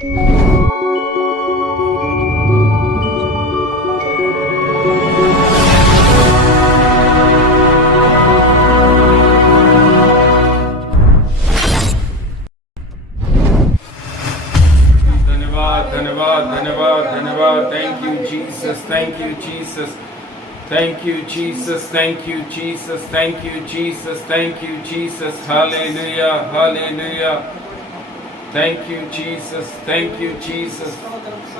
Thank you, Jesus. Thank you, Jesus. Thank you, Jesus. Thank you, Jesus. Thank you, Jesus. Thank you, Jesus. Hallelujah. Hallelujah. Thank you, Jesus. Thank you, Jesus.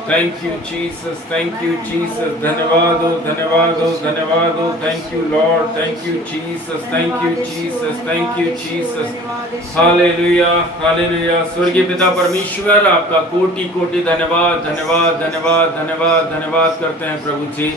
Thank you, Jesus. Thank you, Jesus. धन्यवाद हो, धन्यवाद हो, धन्यवाद हो. Thank you, Lord. Thank you, Jesus. Thank you, Jesus. Thank you, Jesus. Hallelujah. Hallelujah. स्वर्गीय पिता परमेश्वर, आपका कोटि कोटि धन्यवाद, धन्यवाद, धन्यवाद, धन्यवाद, धन्यवाद करते हैं प्रभु जी.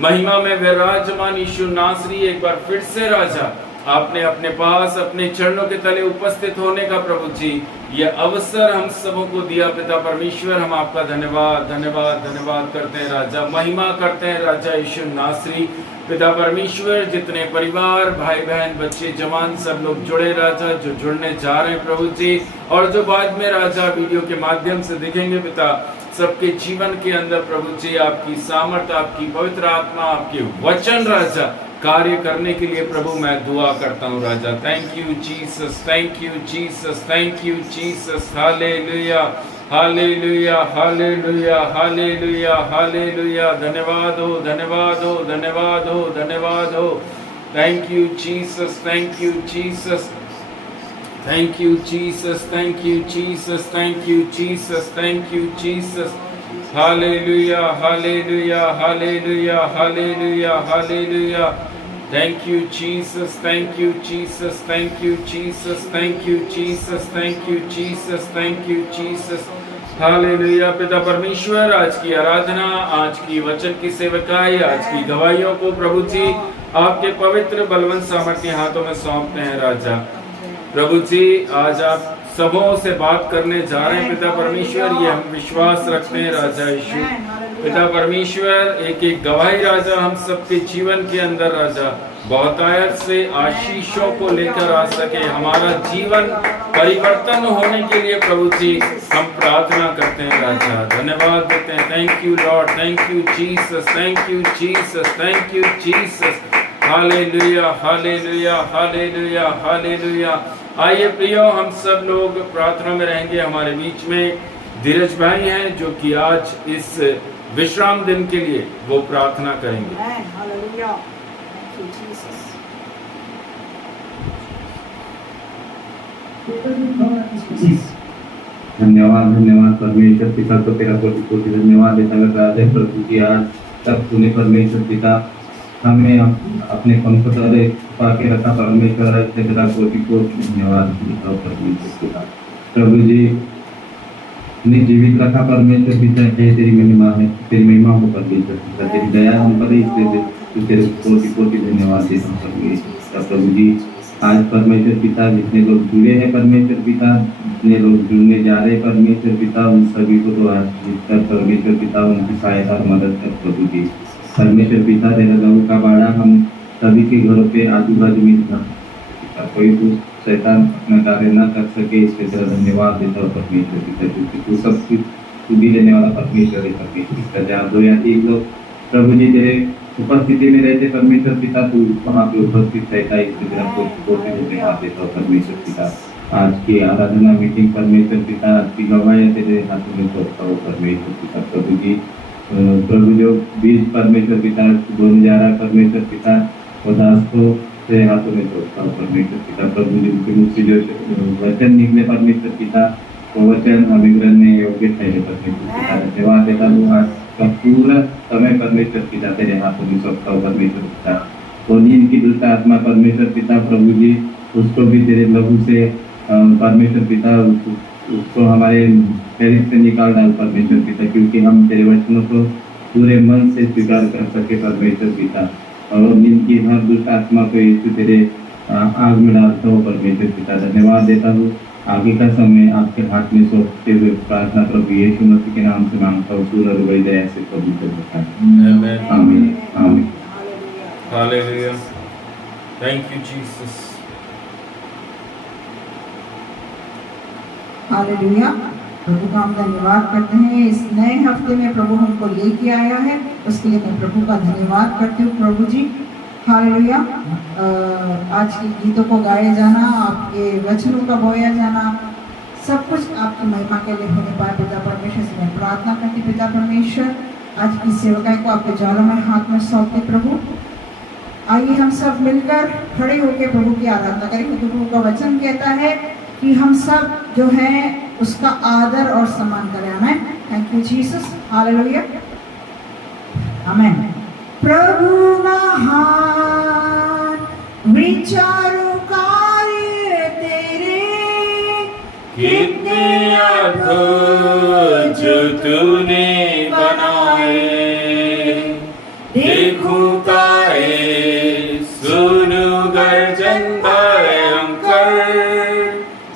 महिमा में विराजमान यीशु नासरी, एक बार फिर से राजा आपने अपने पास अपने चरणों के तले उपस्थित होने का प्रभु जी यह अवसर हम सबों को दिया. पिता परमेश्वर, हम आपका धन्यवाद, धन्यवाद, धन्यवाद करते हैं राजा. महिमा करते हैं राजा यीशु नासरी. पिता परमेश्वर, जितने परिवार, भाई बहन, बच्चे, जवान, सब लोग जुड़े राजा, जो जुड़ने जा रहे हैं प्रभु जी, और जो बाद में राजा वीडियो के माध्यम से दिखेंगे पिता, सबके जीवन के अंदर प्रभु जी आपकी सामर्थ, आपकी पवित्र आत्मा, आपके वचन राजा कार्य करने के लिए प्रभु मैं दुआ करता हूँ राजा. Thank you Jesus, thank you Jesus, thank you Jesus. Hallelujah, hallelujah, hallelujah, hallelujah, hallelujah. धन्यवाद हो, धन्यवाद हो, धन्यवाद हो, धन्यवाद हो. Thank you Jesus, thank you Jesus, thank you Jesus, thank you Jesus, thank you Jesus, thank you Jesus. Hallelujah, hallelujah, hallelujah, hallelujah, hallelujah. Thank you Jesus, thank you Jesus, thank you Jesus, thank you Jesus, thank you Jesus, thank you Jesus. Hallelujah. पिता परमेश्वर, आज की आराधना, आज की वचन की सेवकाई, आज की गवाहियों को प्रभु जी आपके पवित्र बलवंत सामर्थ्य हाथों में सौंपते हैं राजा. प्रभु जी, आज आप सबों से बात करने जा रहे हैं पिता परमेश्वर, ये हम विश्वास रखते हैं राजा यीशु. पिता परमेश्वर, एक एक गवाही राजा हम सबके जीवन के अंदर राजा बहुतायत से आशीषों को लेकर आ सके. हमारा जीवन परिवर्तन होने के लिए प्रभु जी हम प्रार्थना करते हैं राजा. धन्यवाद देते हैं. Thank you Lord, thank you Jesus, thank you Jesus, thank you Jesus. Hallelujah, hallelujah, hallelujah, hallelujah. आइए प्रियो, हम सब लोग प्रार्थना में रहेंगे. हमारे बीच में धीरज भाई हैं जो कि आज इस विश्राम दिन के लिए वो प्रार्थना करेंगे. धन्यवाद, धन्यवाद परमेश्वर पिता, तो तेरा कोटि कोटि धन्यवाद देता है प्रभु जी. आज तक तूने परमेश्वर पिता हमें अपने कंफर्टर पाके रखा परमेश्वर, तेरा कोटि कोटि धन्यवाद देता हूं परमेश्वर पिता. प्रभु जी ने जीवित रखा परमेश्वर पिता, है तेरी महिमा है, तेरी महिमा हो परमेश्वर पिता, तेरी दया हम पर इसलिए तेरे कोटि कोटि धन्यवाद देता हूं परमेश्वर पिता. प्रभु जी, आज परमेश्वर पिता जितने लोग जुड़े हैं परमेश्वर पिता, जितने लोग जुड़ने जा रहे हैं परमेश्वर पिता, उन सभी को तो आज जीतकर परमेश्वर पिता उनकी सहायता और मदद कर प्रभु जी. परमेश्वर पिता, तेरा लहू का बाड़ा हम सभी के घरों पे आजू बाजू में था, कोई कुछ शैतान अपना कार्य न कर सके, इसके तेरा धन्यवाद देता हूँ परमेश्वर पिता, क्योंकि तू सब कुछ तू भी देने वाला परमेश्वर है परमेश्वर पिता. जहाँ दो या तीन लोग प्रभु जी तेरे उपस्थिति में रहते परमेश्वर पिता, तू वहाँ पे उपस्थित रहता है, इसके तेरा कोटि धन्यवाद देता हूँ परमेश्वर पिता. आज की आराधना मीटिंग परमेश्वर पिता, आज की गवाही तेरे हाथों में सौंपता हूँ परमेश्वर पिता. प्रभु जी, प्रभु जो बीज परमेश्वर पिता बोलने जा रहा है परमेश्वर पिता, वो दास को तेरे हाथों में सौंपता हूँ परमेश्वर पिता. प्रभु जी, उनके मुख से जो वचन निकले परमेश्वर पिता, वो वचन हमें ग्रहण में योग्य ठहरे परमेश्वर पिता. धन्यवाद देता हूँ. आज का पूरा समय परमेश्वर पिता तेरे हाथों में सौंपता हूँ परमेश्वर पिता. वो नींद की दुष्ट आत्मा परमेश्वर पिता, प्रभु जी उसको भी तेरे लहू से परमेश्वर पिता उसको हमारे शरीर से निकाल डाल परमेश्वर पिता, क्योंकि हम तेरे वचनों को पूरे मन से स्वीकार कर सके परमेश्वर पिता. और नींद की हर दुष्ट आत्मा को यीशु तेरे आग में डालता हूँ परमेश्वर पिता. धन्यवाद देता हूँ. आगे का समय आपके हाथ में सौंपते हुए प्रार्थना प्रभु यीशु मसीह के नाम से मांगता हूँ, सूर और बड़ी दया से पवित्र होता है. आमीन, आमीन. Hallelujah. Thank you Jesus. Hallelujah. प्रभु का हम धन्यवाद करते हैं। इस नए हफ्ते में प्रभु हमको लेके आया है, उसके लिए मैं प्रभु का धन्यवाद करती हूँ। प्रभु जी हालेलुया। आज के गीतों को गाया जाना, आपके वचनों का बोया जाना, सब कुछ आपकी महिमा के लिए होने पाए पिता परमेश्वर से मैं प्रार्थना करती। पिता परमेश्वर आज की सेवकाई को आपके जालों में हाथ में सौंपते प्रभु। आइए हम सब मिलकर खड़े होकर प्रभु की आराधना करें, क्योंकि प्रभु का वचन कहता है कि हम सब जो है उसका आदर और सम्मान करें। आमेन। Thank you Jesus. हालेलुया। आमेन। प्रभु महान विचारों कार्य तेरे कितने अद्भुत जो तूने बनाए। देखूं तारे, सुनूं गर्जन भयंकर,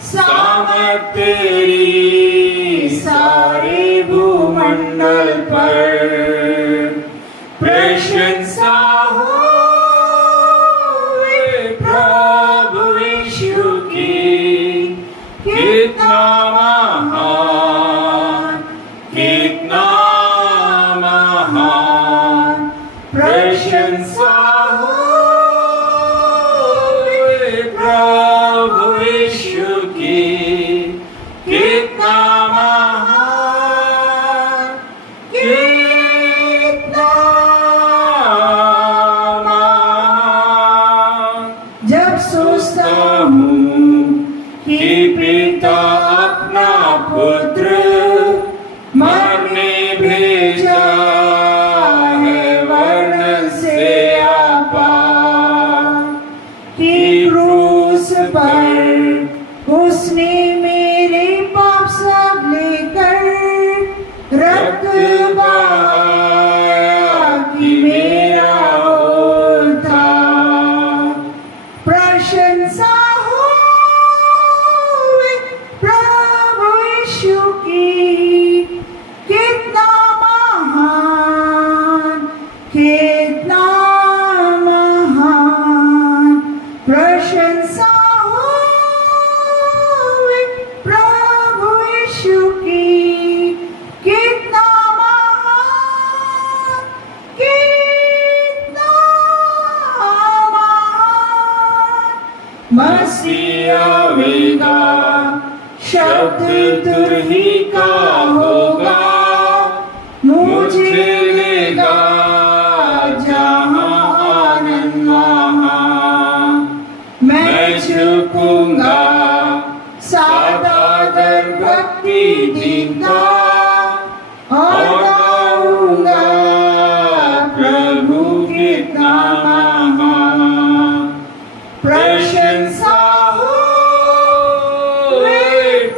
सामर्थ तेरी सारे भूमंडल पर। प्रशंसा हो प्रभु यीशु की, कितना महान, कितना महान। प्रशंसा हो प्रभु यीशु की, कितना महान, कितना महान। जब सोचता हूँ कि पिता अपना पुत्र मरने भेजा है वर्णन से आपार, कि क्रूस पर उसने मेरे पाप सब लेकर रक्त बहाया कि मेरा उद्धार। प्रशंसा हो प्रभु यीशु की, कितना महान, कितना महान। प्रशंसा हो प्रभु यीशु की, कितना महान, कितना महान। मसीह आवेगा, शब्द तुरही का होगा, मुझे लेगा जहाँ आनंद वहाँ। मैं झुकूंगा सादादर भक्ति दीनता, और गाऊंगा प्रभु कितना महान। प्रशंसा हो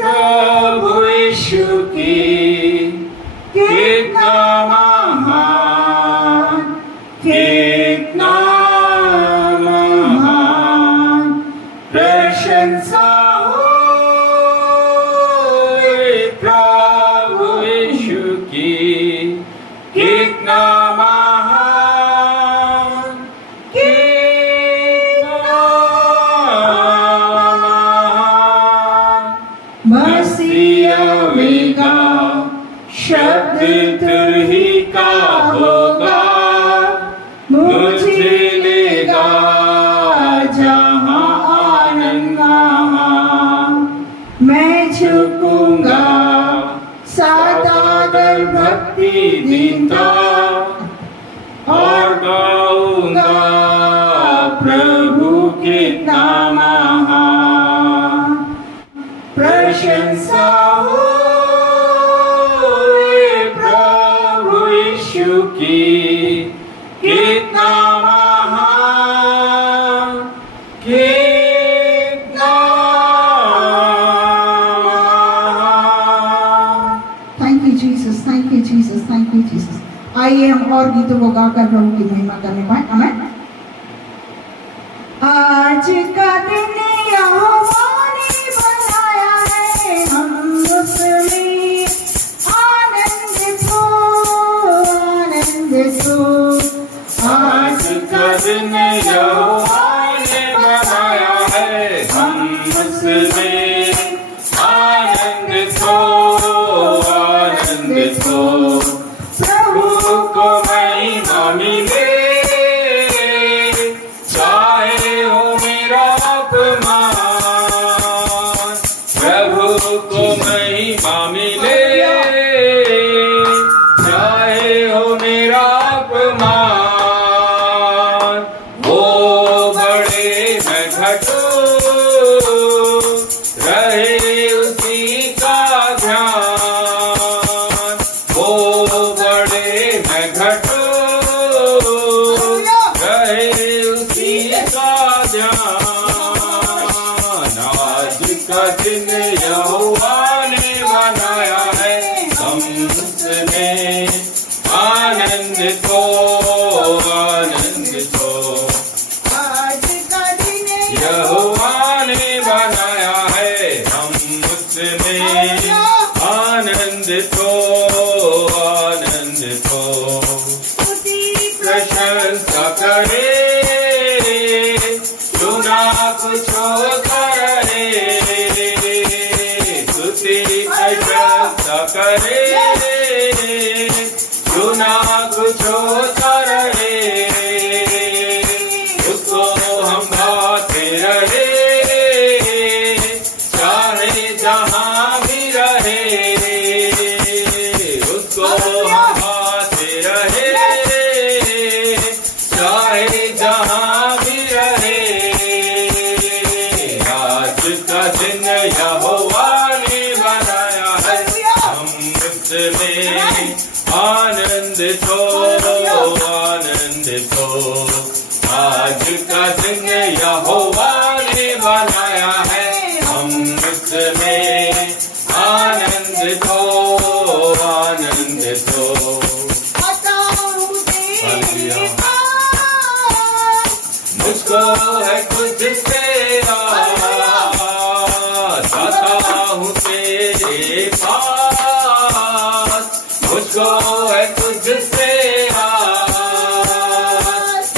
प्रभु यीशु की, कितना महान, कितना महान। प्रशंसा हो प्रभु यीशु की, कितना महान, कितना महान। मसीह आवेगा, शब्द तुरही का होगा, मुझे लेगा जहाँ आनंद वहाँ। मैं झुकूंगा सादादर भक्ति दीनता, और गाऊंगा प्रभु कितना महान। प्रशंसा हो प्रभु यीशु की, कितना महान, कितना महान। Thank you Jesus, thank you Jesus, thank you Jesus. आइए हम और गीतों को गाकर प्रभु की महिमा करने पाए। आमेन। आज का दिन यहोवा ने बनाया है, हम उसमें आनंदित हो, आनंदित हो। आज का दिन यहोवा ने बनाया है, हम उसमें आनंदित हो, को, आनंद को प्रशंसा करे, चुना कुछ करे, स्तुति प्रशंसा करे, चुना कुछ करे, उसको हम गाते रहे, चाहे जहां भी रहे, उसको हम गाते रहे, चाहे जहां भी रहे। आज का दिन यहोवा ने बनाया है, हम उसमें आनंदित हो, आनंदित हो। आज का दिन यहोवा ने बनाया है, हम उसमें आनंदित हो, आनंदित हो। मुझको है तुझसे आता हूँ तेरे पास, मुझको है तुझसे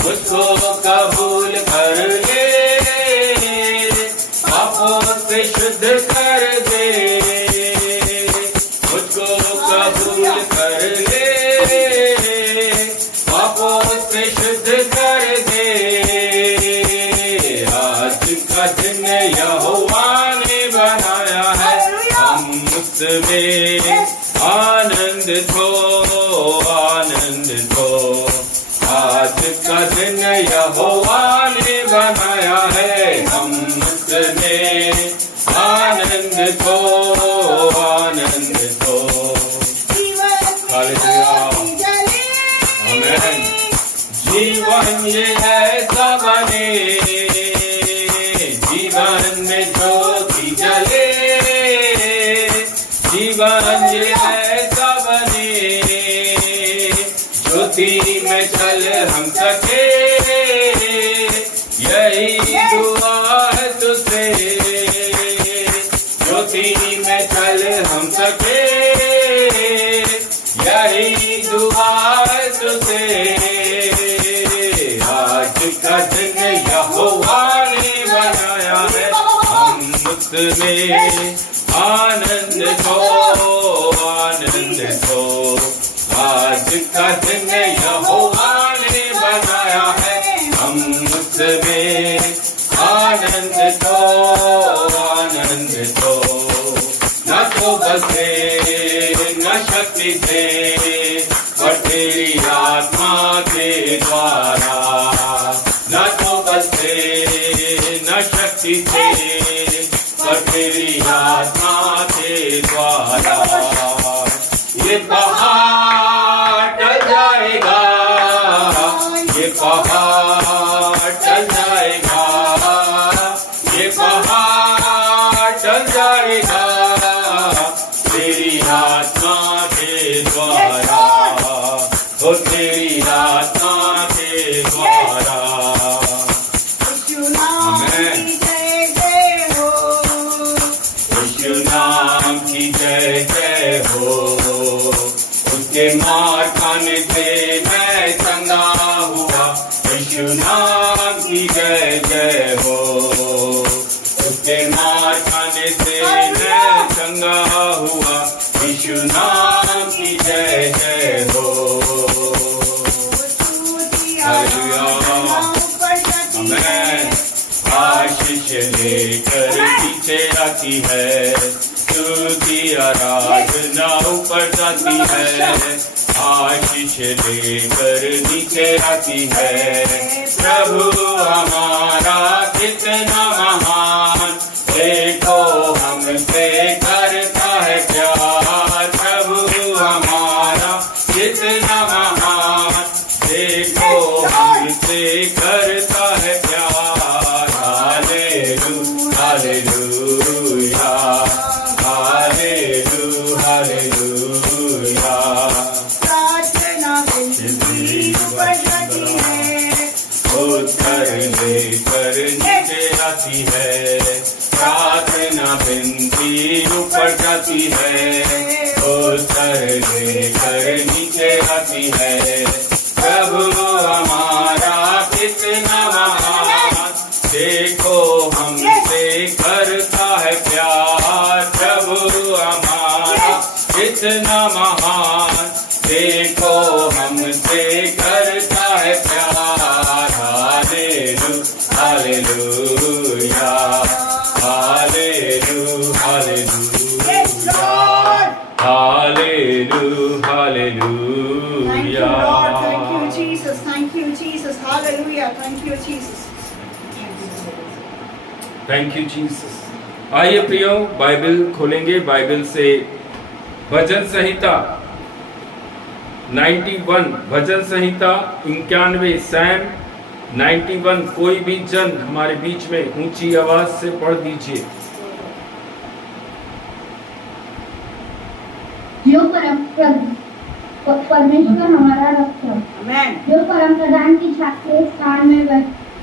मुझको कबूल कर ले, पापों से शुद्ध कर दे, मुझको कबूल कर ले, पापों से शुद्ध कर दे। आज का दिन यहोवा ने बनाया है, हम उसमें आनंदित हो, आनंदित हो। आज का दिन यहोवा ने बनाया है, हम उसमें आनंदित हो, आनंदित हो। हालेलुया, आमीन। जीवन ये ऐसा बने, जीवन में ज्योति जले, जीवन ये ऐसा बने, ज्योति में चल हम सके, यही दुआ है तुझसे, ज्योति में चल हम सके, यही दुआ है तुझसे। आज का दिन यहोवा ने बनाया है, हम उसमें आनंदित हो, आनंदित हो। आज का दिन यहोवा ने बनाया है, हम उसमें आनंदित हो, आनंदित हो। न तो बसे न शक्ति से, पर तेरी आत्मा के द्वारा, न तो बसे न शक्ति से, पर तेरी आत्मा के द्वारा। ये पहाड़ टल जाएगा, ये पहाड़ टल जाएगा, ये पहाड़ टल जाएगा, तेरी आत्मा के द्वारा, ओ तेरी आत्मा के द्वारा। आमीन। यीशु नाम की जय जय हो, उसके मार खाने से मैं चंगा हुआ। यीशु नाम की जय जय हो, उसके मार खाने से मैं चंगा हुआ। यीशु नाम की जय जय हो। हालेलुया, आमीन। आशीष लेकर पीछे आती है, स्तुति आराधना ऊपर जाती है। आशीष लेकर नीचे आती है, प्रभु हमारा कितना महान, देखो हमसे करता है प्यार। प्रभु हमारा कितना महान, देखो हमसे करता है प्यार। Hallelujah, hallelujah, hallelujah, hallelujah. प्रार्थना उत्तर लेकर नीचे आती है। सर लेकर नीचे आती है। प्रभु हमारा कितना महान, देखो हमसे करता है प्यार। प्रभु हमारा कितना महान, देखो हमसे करता है प्यार। Hallelujah, hallelujah, hallelujah, hallelujah, Thank you, Lord. Thank you, hallelujah. Jesus. Thank you, Jesus. Hallelujah. Thank you, Jesus. Thank you Jesus. आइए प्रियो, बाइबल खोलेंगे। बाइबल से भजन संहिता 91, भजन संहिता 91, सैम 91। कोई भी जन हमारे बीच में ऊंची आवाज से पढ़ दीजिए। जो परमेश्वर हमारा रक्षक, Amen. जो परम प्रधान की छाया के स्थान में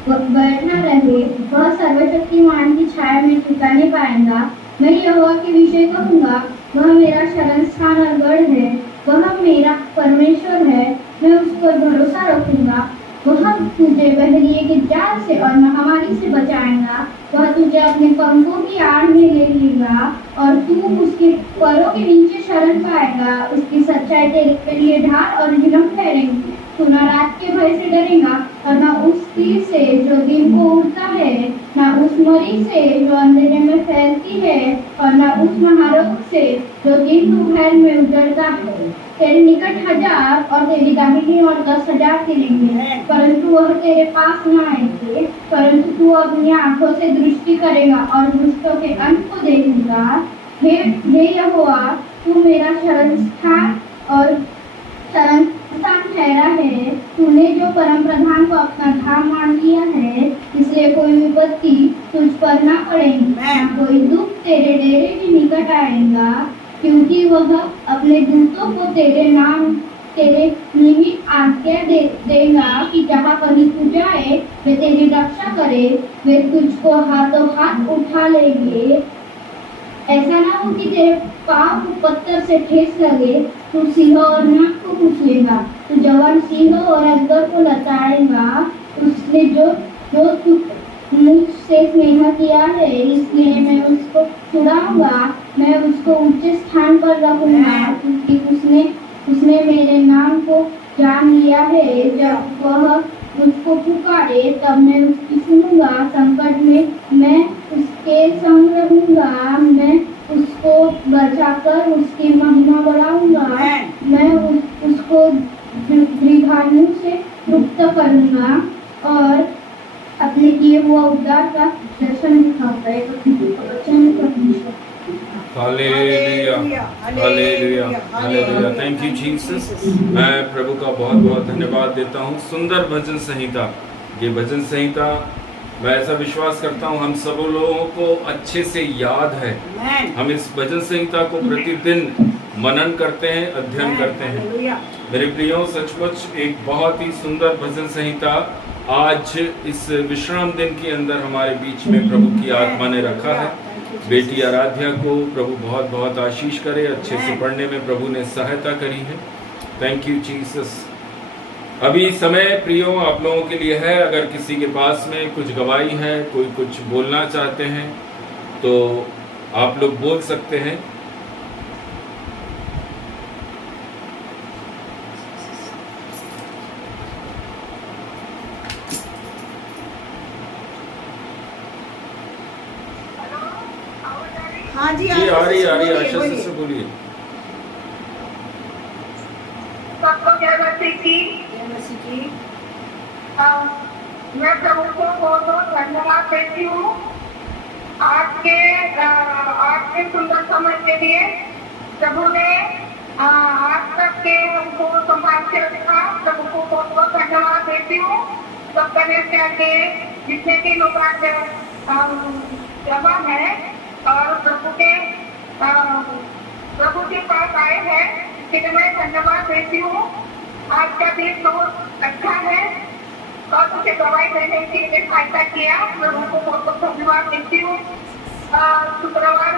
बैठना रहे, वह सर्वशक्तिमान की छाया में ठिकाने पाएगा। मैं यहोवा के विषय कहूँगा, वह मेरा शरण स्थान और गढ़ है, वह मेरा परमेश्वर है, मैं उस पर भरोसा रखूंगा। वह तुझे बहरिए के जाल से और महामारी से बचाएगा। वह तुझे अपने पंखों की आड़ में ले लेगा और तू उसके पैरों के नीचे शरण पाएगा। उसकी सच्चाई तेरे लिए ढाल और झिलम ठहरेंगी। तू न रात के भय से डरेगा और न उस तीर से जो दिन को उड़ता है, न उस मरी से जो अंधेरे में फैलती है, और न उस महारोग से जो दिन दोपहर में उजड़ता है। तेरे निकट 1000 और तेरी दाहिनी ओर 10,000 गिरेंगे, परंतु वह तेरे पास न आएंगे। परंतु तू अपनी आंखों से दृष्टि करेगा और दुष्टों के अंत को देखेगा। हे यहोवा, तू मेरा शरण स्थान और शरण स्थान ठहरा है। तूने जो परम प्रधान को अपना धाम मान लिया है, इसलिए कोई विपत्ति तुझ पर न पड़ेगी, न कोई दुख तेरे डेरे के निकट आएगा। क्योंकि वह अपने दूतों को तेरे निमित्त आज्ञा देगा कि जहाँ कहीं तू जाए वे तेरी रक्षा करे। वे तुझको हाथों हाथ उठा लेंगे, ऐसा ना हो कि तेरे पाँव को पत्थर से ठेस लगे। तू सिंह और नाग को कुचलेगा, तू जवान सिंह और अजगर को लताड़ेगा। उसने जो मुझसे स्नेह किया है, इसलिए मैं उसको छुड़ाऊंगा। मैं उसको ऊंचे स्थान पर रखूंगा, क्योंकि उसने मेरे नाम को जान लिया है। जब वह मुझको पुकारे तब मैं उसकी सुनूंगा। संकट में मैं उसके संग रहूंगा, मैं उसको बचाकर उसकी महिमा बढ़ाऊंगा। मैं उसको दीर्घायु से तृप्त करूंगा और अपने किए हुआ उद्धार का दर्शन दिखाता है। Hallelujah, hallelujah, hallelujah. Thank you Jesus. मैं प्रभु का बहुत बहुत धन्यवाद देता हूँ। सुंदर भजन संहिता, ये भजन संहिता मैं ऐसा विश्वास करता हूँ हम सब लोगों को अच्छे से याद है। हम इस भजन संहिता को प्रतिदिन मनन करते हैं, अध्ययन करते हैं। मेरे प्रियो, सचमुच एक बहुत ही सुंदर भजन संहिता आज इस विश्राम दिन के अंदर हमारे बीच में प्रभु की आत्मा ने रखा है। बेटी आराध्या को प्रभु बहुत बहुत आशीष करे, अच्छे से पढ़ने में प्रभु ने सहायता करी है। Thank you Jesus. अभी समय प्रियो आप लोगों के लिए है, अगर किसी के पास में कुछ गवाही है, कोई कुछ बोलना चाहते हैं तो आप लोग बोल सकते हैं। हाँ जी, जी आ रही आशा से बोलिए। सबको जय मसीह की। मैं प्रभु को बहुत बहुत धन्यवाद देती हूँ आज के सुंदर समय के लिए। प्रभु ने आज तक के हमको संभाल के रखा। प्रभु को बहुत बहुत धन्यवाद देती हूँ। सब करने के जितने भी लोग आज जमा है और प्रभु के पास आए हैं, इसके लिए मैं धन्यवाद देती हूँ। आज का दिन बहुत अच्छा है और मुझे गवाही देने के लिए सहायता किया। प्रभु को बहुत बहुत धन्यवाद देती हूँ। शुक्रवार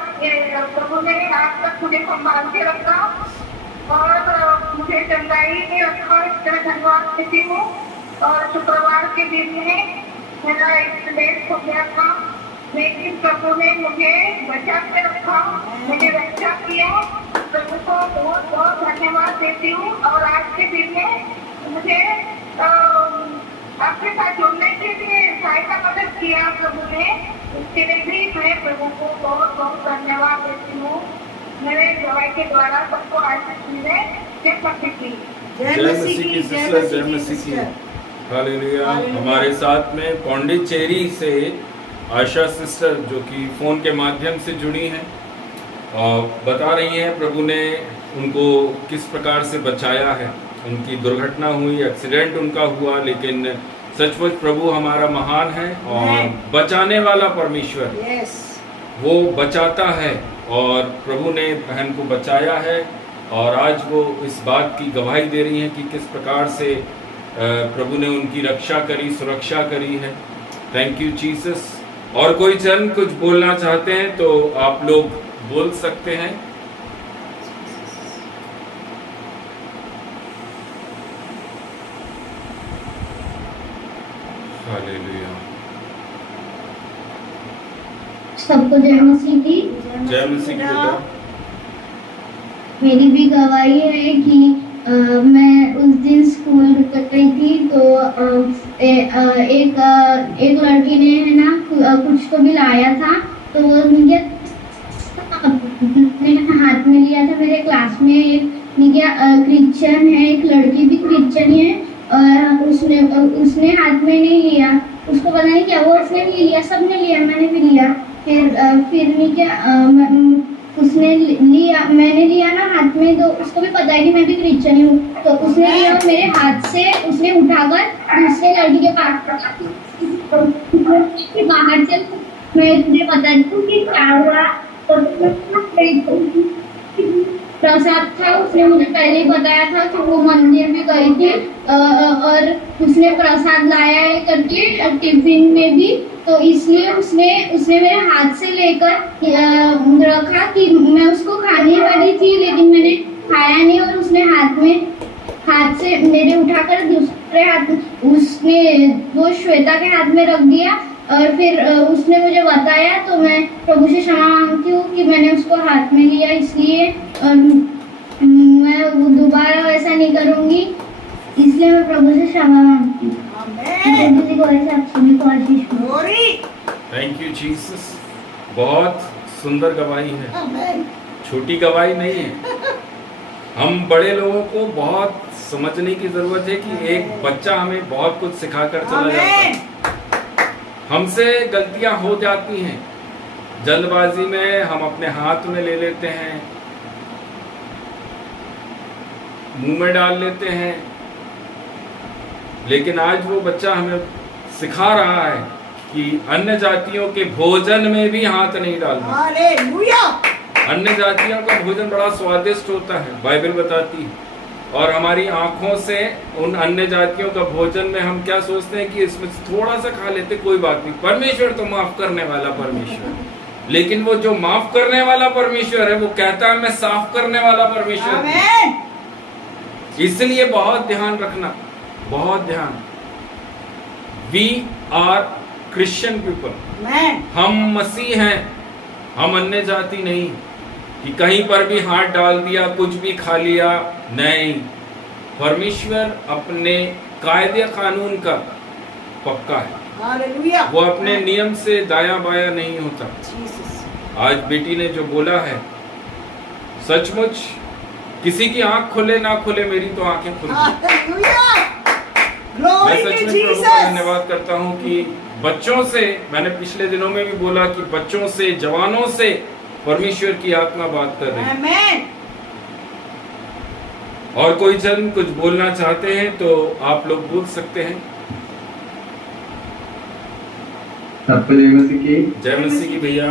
प्रभु ने आज तक मुझे संभाल के रखा जुलाई में रखा, इसका धन्यवाद देती हूँ। और शुक्रवार के दिन में मेरा एक्सीडेंट हो गया था, लेकिन प्रभु ने मुझे बचा के रखा, मुझे रक्षा किया। प्रभु को बहुत बहुत धन्यवाद देती हूँ। और आज के दिन में मुझे आपके साथ जुड़ने के लिए सहायता मदद किया प्रभु ने, उसके लिए भी मैं प्रभु को बहुत बहुत धन्यवाद देती हूँ। मेरे गवाही के द्वारा सबको आशीष मिले। जय मसीह की। जय मसीह की सिस्टर, जय मसीह की। हालेलुया। हमारे साथ में पौंडीचेरी से आशा सिस्टर जो कि फ़ोन के माध्यम से जुड़ी हैं और बता रही हैं प्रभु ने उनको किस प्रकार से बचाया है। उनकी दुर्घटना हुई, एक्सीडेंट उनका हुआ, लेकिन सचमुच प्रभु हमारा महान है और बचाने वाला परमेश्वर वो बचाता है। और प्रभु ने बहन को बचाया है और आज वो इस बात की गवाही दे रही हैं कि किस प्रकार से प्रभु ने उनकी रक्षा करी, सुरक्षा करी है। Thank you Jesus. और कोई जन कुछ बोलना चाहते हैं तो आप लोग बोल सकते हैं। हालेलुया। सबको जय मसीह की। जय मसीह की बेटा। मेरी भी गवाही है कि मैं उस दिन स्कूल कर रही थी तो एक लड़की ने है ना कुछ तो भी लाया था, तो वो मुझे हाथ में लिया था। मेरे क्लास में एक क्रिश्चियन है, एक लड़की भी क्रिश्चियन है, और उसने हाथ में नहीं लिया, उसको पता नहीं क्या वो उसने नहीं लिया, सबने लिया, मैंने भी लिया। फिर उसने लिया, मैंने लिया ना हाथ में, तो उसको भी पता है कि मैं भी क्रिश्चियन हूँ, तो उसने लिया और मेरे हाथ से उसने उठाकर दूसरे लड़की के पास बाहर से मैं तुझे बता दूँ कि क्या हुआ। प्रसाद था, उसने मुझे पहले ही बताया था कि वो मंदिर में गई थी और उसने प्रसाद लाया है करके टिफिन में भी, तो इसलिए उसने मेरे हाथ से लेकर रखा कि मैं उसको खाने वाली थी, लेकिन मैंने खाया नहीं और उसने हाथ से मेरे उठाकर दूसरे हाथ उसने वो श्वेता के हाथ में रख दिया और फिर उसने मुझे बताया, तो मैं प्रभु से क्षमा मांगती हूँ कि मैंने उसको हाथ में लिया, इसलिए मैं दोबारा वैसा नहीं करूँगी, इसलिए मैं प्रभु से क्षमा मांगती हूँ। Thank you Jesus. बहुत सुंदर गवाही है, छोटी गवाही नहीं है। हम बड़े लोगों को बहुत समझने की जरूरत है कि एक बच्चा हमें बहुत कुछ सिखाकर चला जाता है। हमसे गलतियां हो जाती हैं, जल्दबाजी में हम अपने हाथ में ले लेते हैं, मुंह में डाल लेते हैं, लेकिन आज वो बच्चा हमें सिखा रहा है कि अन्य जातियों के भोजन में भी हाथ नहीं डालना। हालेलुया। अन्य जातियों का भोजन बड़ा स्वादिष्ट होता है, बाइबल बताती है, और हमारी आंखों से उन अन्य जातियों का भोजन में हम क्या सोचते हैं कि इसमें थोड़ा सा खा लेते, कोई बात नहीं। परमेश्वर तो माफ करने वाला परमेश्वर, लेकिन वो जो माफ करने वाला परमेश्वर है वो कहता है मैं साफ करने वाला परमेश्वर हूं। इसलिए बहुत ध्यान रखना, बहुत ध्यान। वी आर क्रिश्चियन पीपल, हम मसीह हैं, हम अन्य जाति नहीं कि कहीं पर भी हाथ डाल दिया, कुछ भी खा लिया, नहीं। परमेश्वर अपने कायदे कानून का पक्का है, हालेलुया। वो अपने नियम से दाया बाया नहीं होता। आज बेटी ने जो बोला है सचमुच, किसी की आंख खुले ना खुले, मेरी तो आंखें खुल गई। मैं सच में प्रभु का धन्यवाद करता हूँ कि बच्चों से, मैंने पिछले दिनों में भी बोला कि बच्चों से, जवानों से परमेश्वर की आत्मा बात कर रही है। और कोई जन कुछ बोलना चाहते हैं तो आप लोग बोल सकते हैं। सबको जय मसीह की। जय मसीह की भैया।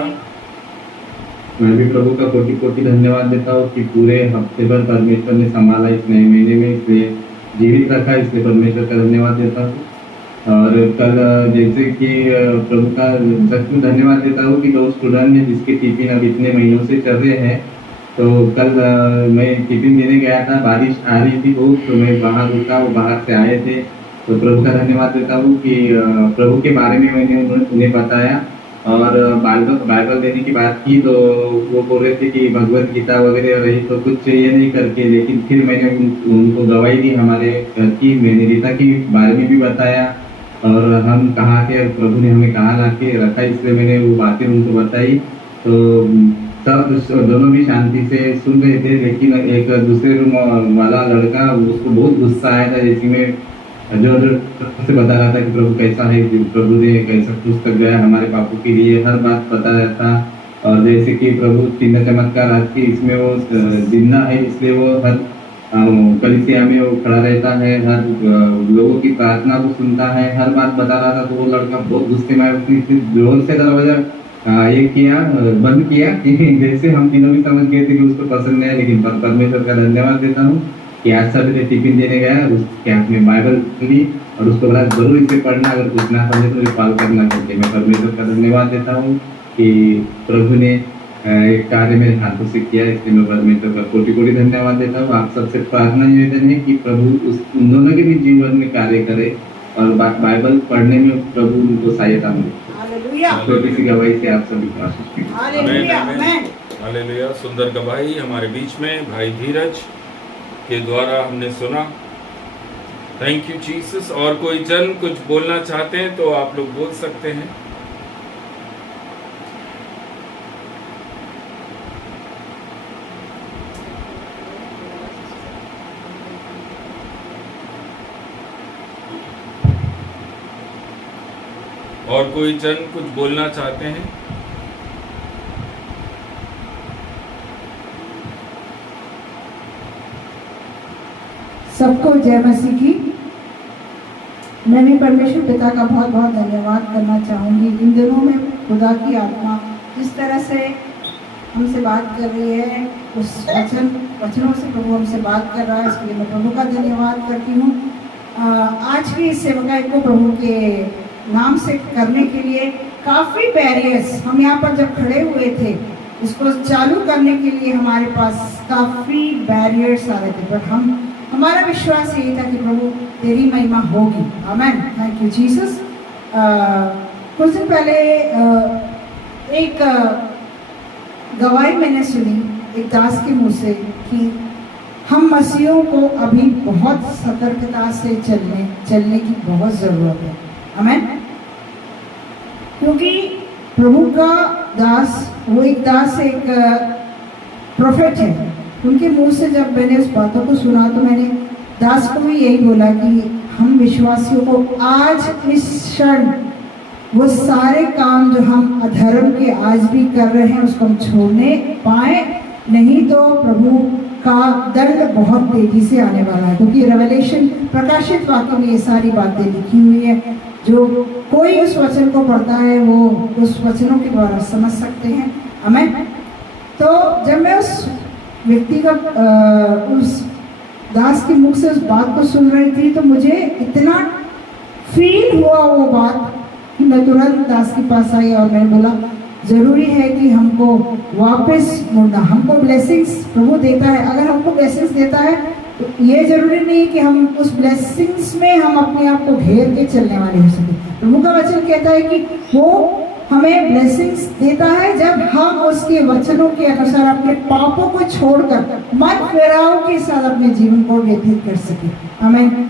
मैं भी प्रभु का कोटि कोटि धन्यवाद देता हूँ कि पूरे हफ्ते भर परमेश्वर ने संभाला, इस नए महीने में इसलिए जीवित रखा, इसलिए परमेश्वर का धन्यवाद देता हूँ। और कल जैसे कि प्रभु का सच में धन्यवाद देता हूँ कि 2 स्टूडेंट हैं जिसके टिफिन अब इतने महीनों से चल रहे हैं, तो कल मैं टिफिन देने गया था, बारिश आ रही थी बहुत, तो मैं बाहर रुका, वो बाहर से आए थे। तो प्रभु का धन्यवाद देता हूँ कि प्रभु के बारे में मैंने उन्हें बताया और बाइबल देने की बात की। तो वो बोल रहे थे कि भगवत गीता वगैरह रही तो कुछ ये नहीं करके, लेकिन फिर मैंने उनको गवाही दी हमारे घर की, मैंने रीता के बारे में भी बताया और हम कहाँ थे और प्रभु ने हमें कहाँ ला के रखा, इसलिए मैंने वो बातें उनको बताई। तो सब दोनों भी शांति से सुन रहे थे, लेकिन एक दूसरे रूम वाला लड़का, उसको बहुत गुस्सा आया था, जैसे मैं जो से बता रहा था कि प्रभु कैसा है, प्रभु ने कैसा पुस्तक गया हमारे पापों के लिए, हर बात बता रहा था। और जैसे कि प्रभु चिन्ह चमत्कार आज की इसमें वो जिंदा है, इसलिए वो हर कलीसिया में वो खड़ा रहता है, हर लोगों की प्रार्थना को सुनता है, हर बात बता रहा था। तो वो लड़का बहुत गुस्से में, उसने जोर से दरवाजा ये किया, बंद किया कि जैसे हम तीनों भी समझ गए थे कि उसको पसंद नहीं है। लेकिन परमेश्वर का धन्यवाद देता हूँ कि आज सभी टिफिन देने गया, उसके हाथ में बाइबल ली और उसको बोला जरूर इसे पढ़ना, अगर कुछ ना समझे तो कॉल करना करके। मैं परमेश्वर का धन्यवाद देता हूँ कि प्रभु ने एक कार्य मेरे हाथों से किया, इसलिए मैं परमेश्वर का कोटि कोटि धन्यवाद देता हूँ। आप सबसे प्रार्थना निवेदन है कि प्रभु उन दोनों के भी जीवन में कार्य करे और बाइबल पढ़ने में प्रभु उनको सहायता मिले। हालेलुया, छोटी सी गवाही से आप सभी को आशीष मिले। हालेलुया, आमेन। हालेलुया। सुंदर गवाही हमारे बीच में भाई धीरज के द्वारा हमने सुना। Thank you Jesus. और कोई जन कुछ बोलना चाहते हैं तो आप लोग बोल सकते हैं। और कोई जन कुछ बोलना चाहते हैं? सबको जय मसीह की। मैं भी परमेश्वर पिता का बहुत बहुत धन्यवाद करना चाहूँगी। इन दिनों में खुदा की आत्मा जिस तरह से हमसे बात कर रही है, उस वचनों से प्रभु हमसे बात कर रहा है, इसके लिए मैं प्रभु का धन्यवाद करती हूँ। आज की इस सेवकाई को प्रभु के नाम से करने के लिए काफ़ी बैरियर्स, हम यहाँ पर जब खड़े हुए थे इसको चालू करने के लिए हमारे पास काफ़ी बैरियर्स आ रहे थे, बट हमारा विश्वास यही था कि प्रभु तेरी महिमा होगी। आमेन। Thank you Jesus. कुछ दिन पहले एक गवाही मैंने सुनी एक दास के मुंह से कि हम मसीहों को अभी बहुत सतर्कता से चलने की बहुत ज़रूरत है। आमेन। क्योंकि प्रभु का दास, वो एक दास, एक प्रोफेट है, उनके मुंह से जब मैंने उस बातों को सुना तो मैंने दास को भी यही बोला कि हम विश्वासियों को आज इस क्षण वो सारे काम जो हम अधर्म के आज भी कर रहे हैं उसको हम छोड़ने पाए, नहीं तो प्रभु का दंड बहुत तेजी से आने वाला है। क्योंकि रेवलेशन प्रकाशित वाक्य में ये सारी बातें लिखी हुई है। जो कोई उस वचन को पढ़ता है वो उस वचनों के द्वारा समझ सकते हैं। आमेन। तो जब मैं उस व्यक्ति का उस दास के मुख से उस बात को सुन रही थी तो मुझे इतना फील हुआ वो बात कि मैं तुरंत दास के पास आई और मैंने बोला ज़रूरी है कि हमको वापस मुड़ना। हमको ब्लेसिंग्स प्रभु देता है, अगर हमको ब्लेसिंग्स देता है तो ये ज़रूरी नहीं कि हम उस ब्लेसिंग्स में हम अपने आप को घेर के चलने वाले हो सके। प्रभु का वचन कहता है कि वो हमें ब्लेसिंग्स देता है जब हम उसके वचनों के अनुसार अपने पापों को छोड़कर मन फेराव के साथ अपने जीवन को व्यतीत कर सके। हमें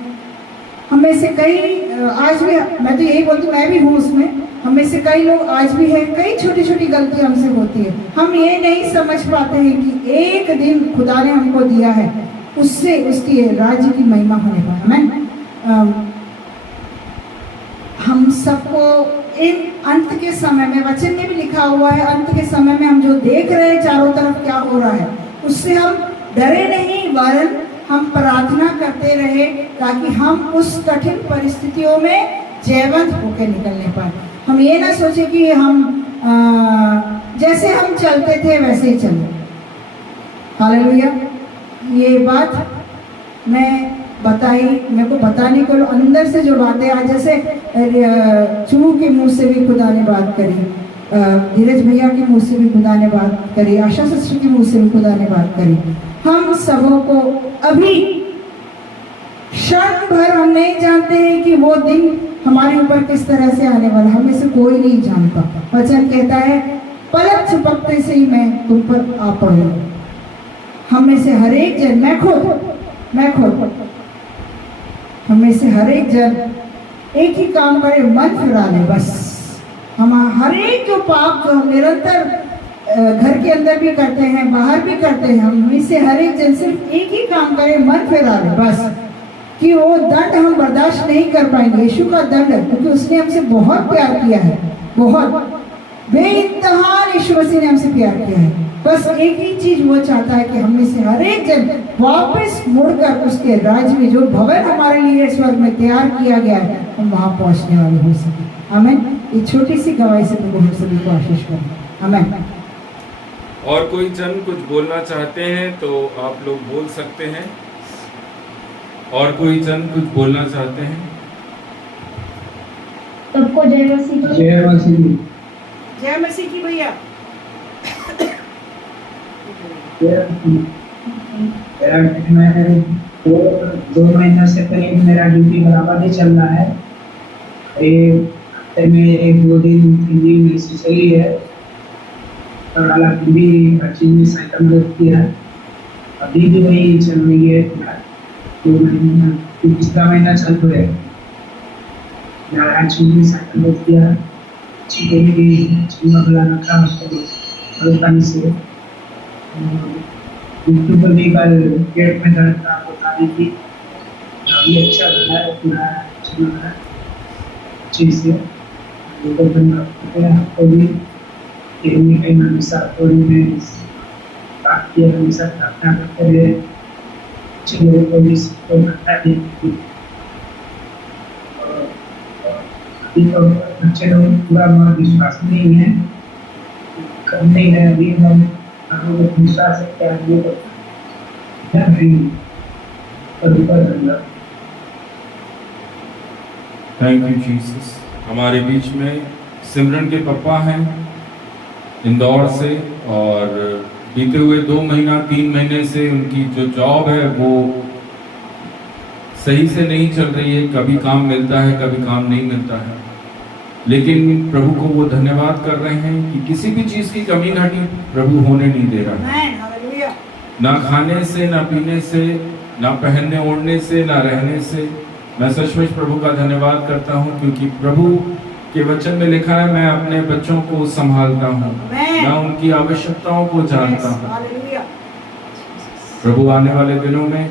हमें से कई आज भी, मैं तो यही बोलती हूँ, मैं भी हूँ उसमें, हमें से कई लोग आज भी हैं, कई छोटी छोटी गलतियाँ हमसे होती है। हम ये नहीं समझ पाते हैं कि एक दिन खुदा ने हमको दिया है, उससे उसकी राज्य की महिमा होने पर। हमें हम सबको इन अंत के समय में, वचन में भी लिखा हुआ है, अंत के समय में हम जो देख रहे हैं चारों तरफ क्या हो रहा है, उससे हम डरे नहीं, वरन हम प्रार्थना करते रहे ताकि हम उस कठिन परिस्थितियों में जयवंत होकर निकलने पाए। हम ये ना सोचे कि हम जैसे हम चलते थे वैसे ही चले। हालेलुया। ये बात मैं बताई, मेरे को बताने को अंदर से जो बातें आज, जैसे चूह के मुंह से भी खुदा ने बात करी धीरज भैया के मुंह से भी खुदा ने बात करी, आशा सिस्टर के मुंह से भी खुदा ने बात करी। हम सबों को अभी क्षण भर हम नहीं जानते हैं कि वो दिन हमारे ऊपर किस तरह से आने वाला, हमें से कोई नहीं जानता। वचन कहता है पलक झपकते से ही मैं तुम पर आ पड़ूंगा। हम में से हर एक जन, मैं खुद हम में से हर एक जन एक ही काम करे, मन फिरा ले बस। हम हर एक जो पाप जो हम निरंतर घर के अंदर भी करते हैं, बाहर भी करते हैं, हम में से हर एक जन सिर्फ एक ही काम करे, मन फिरा ले बस। कि वो दंड हम बर्दाश्त नहीं कर पाएंगे, यीशु का दंड, क्योंकि उसने हमसे बहुत प्यार किया है, बहुत बेइंतहा यीशु मसीह ने हमसे प्यार किया है। बस एक ही चीज वो चाहता है कि हम में से हर एक जन वापस मुड़कर उसके राज्य में, जो भवन हमारे लिए स्वर्ग में तैयार किया गया है, हम वहां पहुंचने वाले हो सके। आमीन। ये छोटी सी गवाही से प्रभु हम सभी को आशीष करें। आमीन। और कोई जन कुछ बोलना चाहते हैं तो आप लोग बोल सकते हैं। और कोई जन कुछ बोलना चाहते हैं? सबको जय मसीह की। जय मसीह। जय मसीह की भैया। मैं 2 महीना से करीब मेरा ड्यूटी बराबर ही चल रहा है। हफ्ते में 1-2 दिन हिंदी नेसेसरी है, और हालांकि भी हर चीज़ में साइकिल रहती है। अभी भी वही चल रही है। 2 महीना, पिछला महीना चल रहा है, हर चीज़ में साइकिल रहती है। चीज़ें भी चीज़ बुलाना था उसको पानी से। यूट्यूब पर भी कल पेट में दर्द था, बता रही थी। अभी अच्छा लग रहा है, पूरा अच्छा लग रहा है चीज़ से। आपको भी कहीं हमेशा थोड़ी में बात किया, हमेशा प्रार्थना करते रहे, चीज़ों को भी सबको बता दी। अभी तो बच्चे लोग पूरा विश्वास नहीं है, कर नहीं रहे। अभी हम विश्वास है क्या थैंक यू जीसस। हमारे बीच में सिमरन के पापा हैं इंदौर से, और बीते हुए 2 महीना 3 महीने से उनकी जो जॉब है वो सही से नहीं चल रही है। कभी काम मिलता है, कभी काम नहीं मिलता है, लेकिन प्रभु को वो धन्यवाद कर रहे हैं कि किसी भी चीज़ की कमी घटी प्रभु होने नहीं दे रहा है। ना खाने से, ना पीने से, ना पहनने ओढ़ने से, ना रहने से। मैं सचमुच प्रभु का धन्यवाद करता हूँ, क्योंकि प्रभु के वचन में लिखा है, मैं अपने बच्चों को संभालता हूँ, मैं उनकी आवश्यकताओं को जानता हूँ। प्रभु आने वाले दिनों में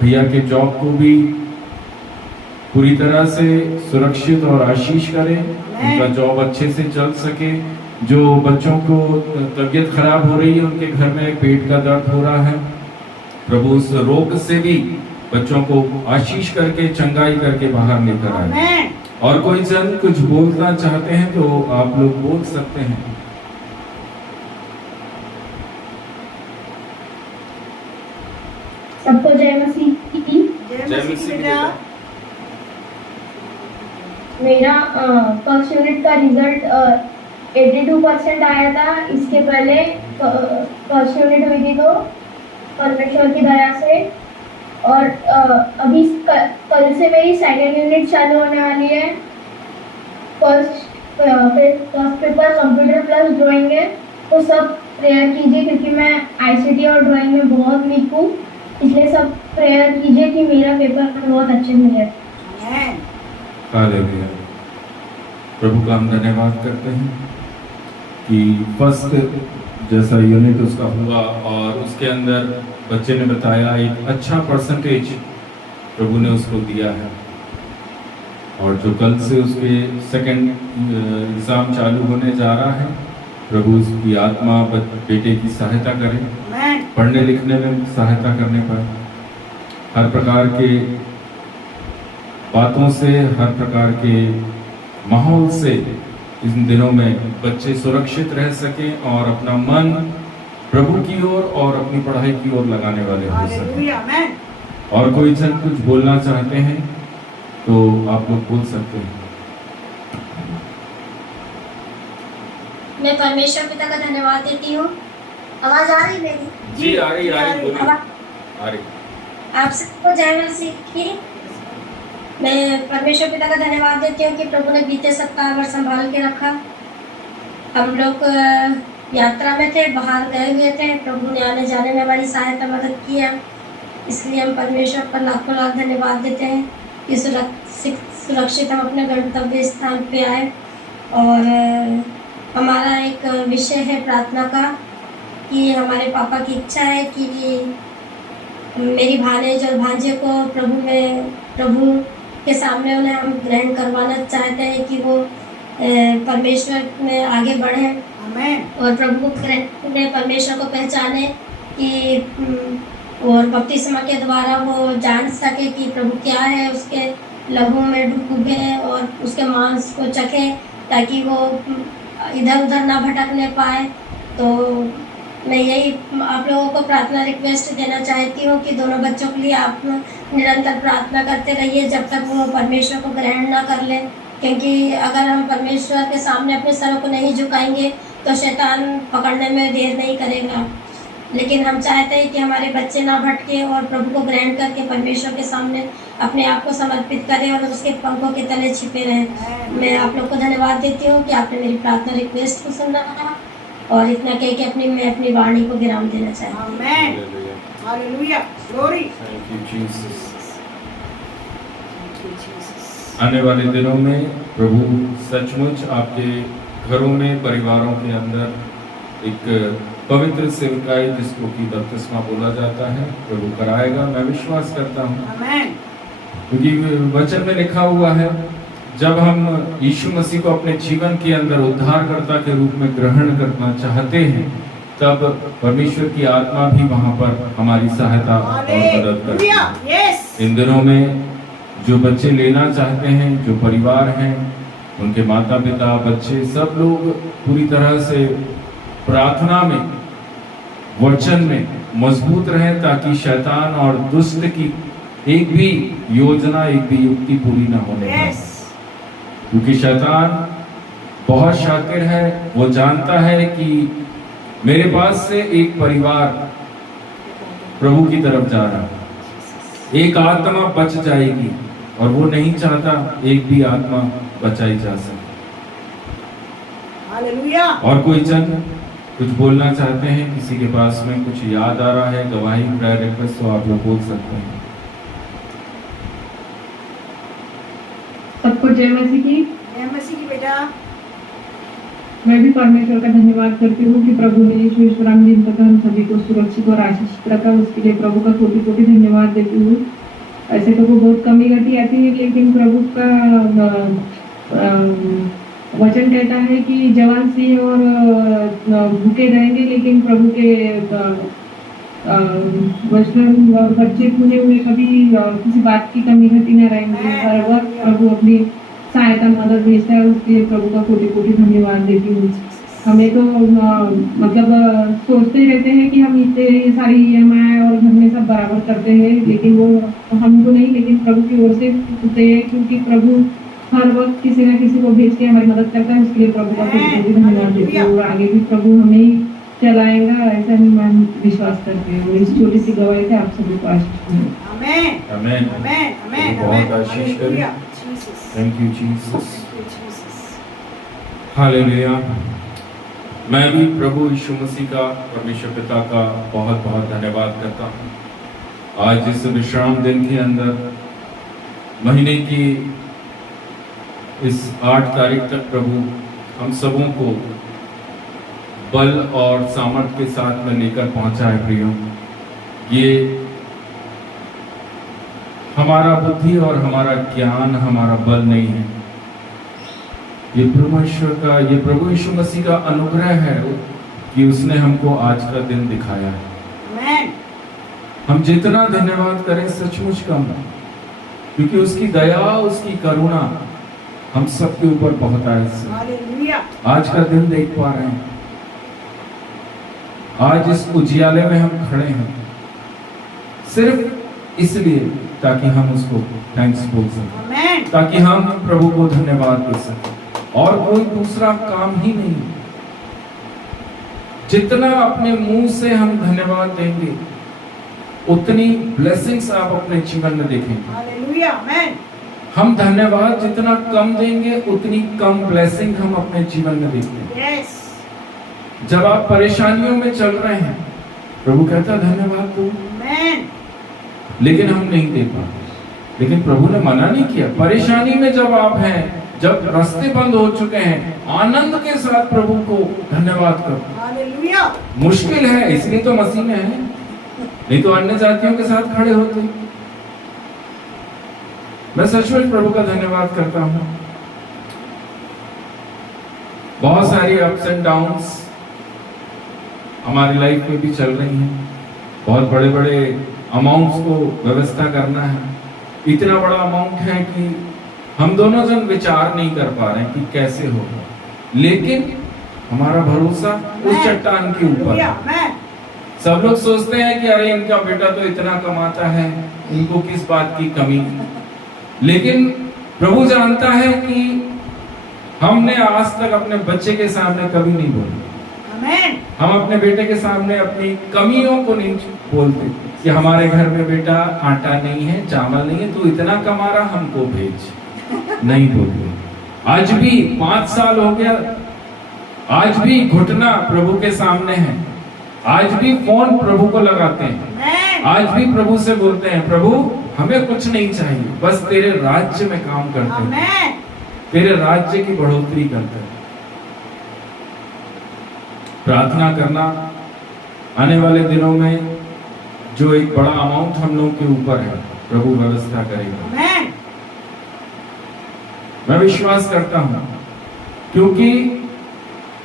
भैया के जॉब को भी पूरी तरह से सुरक्षित और आशीष करें, उनका जॉब अच्छे से चल सके। जो बच्चों को तबीयत खराब हो रही है, उनके घर में पेट का दर्द हो रहा है, प्रभु उस रोग से भी बच्चों को आशीष करके, चंगाई करके बाहर लेकर आए। और कोई जन कुछ बोलना चाहते हैं तो आप लोग बोल सकते हैं। सबको जय मसीह की। जय मसीह की। मेरा फर्स्ट यूनिट का रिजल्ट 82% आया था। इसके पहले फर्स्ट यूनिट हुई थी तो परमेश्वर की दया से, और अभी कल से मेरी सेकंड यूनिट चालू होने वाली है। First paper computer plus drawing है, तो सब प्रेयर कीजिए, क्योंकि मैं आईसीटी और ड्राइंग में बहुत वीक हूँ, इसलिए सब प्रेयर कीजिए कि मेरा पेपर बहुत अच्छे में जाए। हालेलुया। प्रभु का हम धन्यवाद करते हैं कि फर्स्ट जैसा यूनिट उसका हुआ, और उसके अंदर बच्चे ने बताया एक अच्छा परसेंटेज प्रभु ने उसको दिया है। और जो कल से उसके सेकंड एग्ज़ाम चालू होने जा रहा है, प्रभु उसकी आत्मा बेटे की सहायता करें, पढ़ने लिखने में सहायता करने पर, हर प्रकार के बातों से, हर प्रकार के माहौल से इन दिनों में बच्चे सुरक्षित रह सकें और अपना मन प्रभु की ओर और अपनी पढ़ाई की ओर लगाने वाले हो सकें। और कोई जन कुछ बोलना चाहते हैं तो आप लोग बोल सकते हैं। मैं परमेश्वर पिता का धन्यवाद देती हूँ। आवाज आ रही है मेरी? जी आ रही बोलिए आवाज- आ रही। आप सबको जय मसीह की। मैं परमेश्वर पिता का धन्यवाद देती हूँ कि प्रभु ने बीते सप्ताह भर संभाल के रखा। हम लोग यात्रा में थे, बाहर गए हुए थे, प्रभु ने आने जाने में हमारी सहायता मदद किया। इसलिए हम परमेश्वर पर लाखों लाख धन्यवाद देते हैं कि सुरक्षित हम अपने गंतव्य स्थान पे आए। और हमारा एक विषय है प्रार्थना का कि हमारे पापा की इच्छा है कि मेरी भानेज और भांजे को प्रभु के सामने उन्हें हम ग्रहण करवाना चाहते हैं कि वो परमेश्वर में आगे बढ़े और प्रभु को परमेश्वर को पहचाने कि और बपतिस्मा के द्वारा वो जान सके कि प्रभु क्या है, उसके लहू में डूबे और उसके मांस को चखे ताकि वो इधर उधर ना भटकने पाए। तो मैं यही आप लोगों को प्रार्थना रिक्वेस्ट देना चाहती हूँ कि दोनों बच्चों के लिए आप निरंतर प्रार्थना करते रहिए जब तक वो परमेश्वर को ग्रहण ना कर लें, क्योंकि अगर हम परमेश्वर के सामने अपने सरों को नहीं झुकाएंगे तो शैतान पकड़ने में देर नहीं करेगा। लेकिन हम चाहते हैं कि हमारे बच्चे ना भटके और प्रभु को ग्रहण करके परमेश्वर के सामने अपने आप को समर्पित करें और उसके पंखों के तले छिपे रहें। मैं आप लोग को धन्यवाद देती हूँ कि आपने मेरी प्रार्थना रिक्वेस्ट को सुना और इतना कह के मैं अपनी वाणी को विराम देना चाहती हूँ। Hallelujah. Glory. Thank you Jesus. आने वाले दिनों में प्रभु सचमुच आपके घरों में, परिवारों के अंदर एक पवित्र सेवकाई जिसको कि बपतिस्मा बोला जाता है प्रभु कराएगा। मैं विश्वास करता हूँ क्योंकि वचन में लिखा हुआ है जब हम यीशु मसीह को अपने जीवन के अंदर उद्धारकर्ता के रूप में ग्रहण करना चाहते हैं तब परमेश्वर की आत्मा भी वहां पर हमारी सहायता और मदद करती है। इन दिनों में जो बच्चे लेना चाहते हैं, जो परिवार हैं, उनके माता पिता, बच्चे सब लोग पूरी तरह से प्रार्थना में, वचन में मजबूत रहें ताकि शैतान और दुष्ट की एक भी योजना, एक भी युक्ति पूरी ना होने पाए। क्योंकि शैतान बहुत शातिर है, वो जानता है कि मेरे पास से एक परिवार प्रभु की तरफ जा रहा है, एक आत्मा बच जाएगी और वो नहीं चाहता एक भी आत्मा बचाई जा सके। हालेलुया। और कोई जन कुछ बोलना चाहते हैं, किसी के पास में कुछ याद आ रहा है, गवाही, प्रेयर रिक्वेस्ट, तो आप लोग बोल सकते हैं। सबको जय मसीह की। जय मसीह की बेटा। मैं भी परमेश्वर का धन्यवाद करती हूँ कि प्रभु ने यीशु ईश्वराम दिन तक हम सभी को सुरक्षित और आशीषित रखा। उसके लिए प्रभु का कोटि कोटि धन्यवाद देती हूँ। ऐसे तो वो बहुत कमी घटी आती है, लेकिन प्रभु का वचन कहता है कि जवान सिंह और भूखे रहेंगे, लेकिन प्रभु के वचन बच्चे सुने हुए कभी किसी बात की कमी घटी न रहेंगे। हर वक्त प्रभु अपनी सहायता मदद भेजता है, उसके लिए प्रभु का कोटि कोटि धन्यवाद देती हूँ। हमें तो मतलब सोचते रहते हैं कि हम इतने सारी EMI और घर में सब बराबर करते हैं, लेकिन वो हमको नहीं, लेकिन प्रभु की ओर से होते हैं, क्योंकि प्रभु हर वक्त किसी न किसी को भेज के हमारी मदद करता है। उसके लिए प्रभु का कोटि कोटि धन्यवाद देती हूँ। और आगे भी प्रभु हमें चलाएगा, ऐसा मैं विश्वास करती हूँ। इस छोटी सी गवाही से आप सभी को आशीष मिले। आमेन आमेन आमेन आमेन। बहुत आशीष करें। Jesus. Thank you Jesus. Hallelujah. मैं भी प्रभु यीशु मसीह का, परमेश्वर पिता का बहुत बहुत धन्यवाद करता हूँ। आज इस विश्राम दिन के अंदर महीने की इस 8 तारीख तक प्रभु हम सबों को बल और सामर्थ के साथ में लेकर पहुंचा है। प्रियो, ये हमारा बुद्धि और हमारा ज्ञान, हमारा बल नहीं है, ये परमेश्वर का, ये प्रभु यीशु मसीह का अनुग्रह है कि उसने हमको आज का दिन दिखाया है। आमेन। हम जितना धन्यवाद करें सचमुच कम है, क्योंकि उसकी दया, उसकी करुणा हम सबके ऊपर बहुत है। हालेलुया। आज का दिन देख पा रहे हैं, आज इस उजियाले में हम खड़े हैं सिर्फ इसलिए ताकि हम उसको थैंक्स बोल सकें, आमेन। ताकि हम प्रभु को धन्यवाद दे सकें। और कोई दूसरा काम ही नहीं। जितना अपने मुंह से हम धन्यवाद देंगे उतनी ब्लेसिंग्स आप अपने जीवन में देखेंगे। हालेलुया, आमेन। हम धन्यवाद जितना कम देंगे उतनी कम ब्लेसिंग हम अपने जीवन में देखते हैं। यस, जब आप परेशानियों में चल रहे हैं, प्रभु कहता है धन्यवाद दो, आमेन। लेकिन हम नहीं दे पाते। लेकिन प्रभु ने मना नहीं किया। परेशानी में जब आप हैं, जब रास्ते बंद हो चुके हैं, आनंद के साथ प्रभु को धन्यवाद करो। हालेलुया, मुश्किल है इसलिए तो मसीह में है, नहीं तो अन्य जातियों के साथ खड़े होते। मैं सचमुच प्रभु का धन्यवाद करता हूं। बहुत सारी अप्स एंड डाउन्स हमारी लाइफ में भी चल रही हैं। बहुत बड़े बड़े अमाउंट्स को व्यवस्था करना है। इतना बड़ा अमाउंट है कि हम दोनों जन विचार नहीं कर पा रहे हैं कि कैसे होगा, लेकिन हमारा भरोसा उस चट्टान के ऊपर है। आमेन। सब लोग सोचते हैं कि अरे इनका बेटा तो इतना कमाता है, इनको किस बात की कमी। लेकिन प्रभु जानता है कि हमने आज तक अपने बच्चे के सामने कभी नहीं बोला। आमेन। हम अपने बेटे के सामने अपनी कमियों को नहीं बोलते कि हमारे घर में बेटा आटा नहीं है, चावल नहीं है, तू इतना कमा रहा, हमको भेज। नहीं बोलते। आज भी 5 साल हो गया, आज भी घुटना प्रभु के सामने है, आज भी फोन प्रभु को लगाते हैं, आज भी प्रभु से बोलते हैं प्रभु हमें कुछ नहीं चाहिए, बस तेरे राज्य में काम करते हैं, तेरे राज्य की बढ़ोतरी करते हैं। प्रार्थना करना आने वाले दिनों में जो एक बड़ा अमाउंट हम लोगों के ऊपर है, प्रभु व्यवस्था करेगा। मैं विश्वास करता हूं, क्योंकि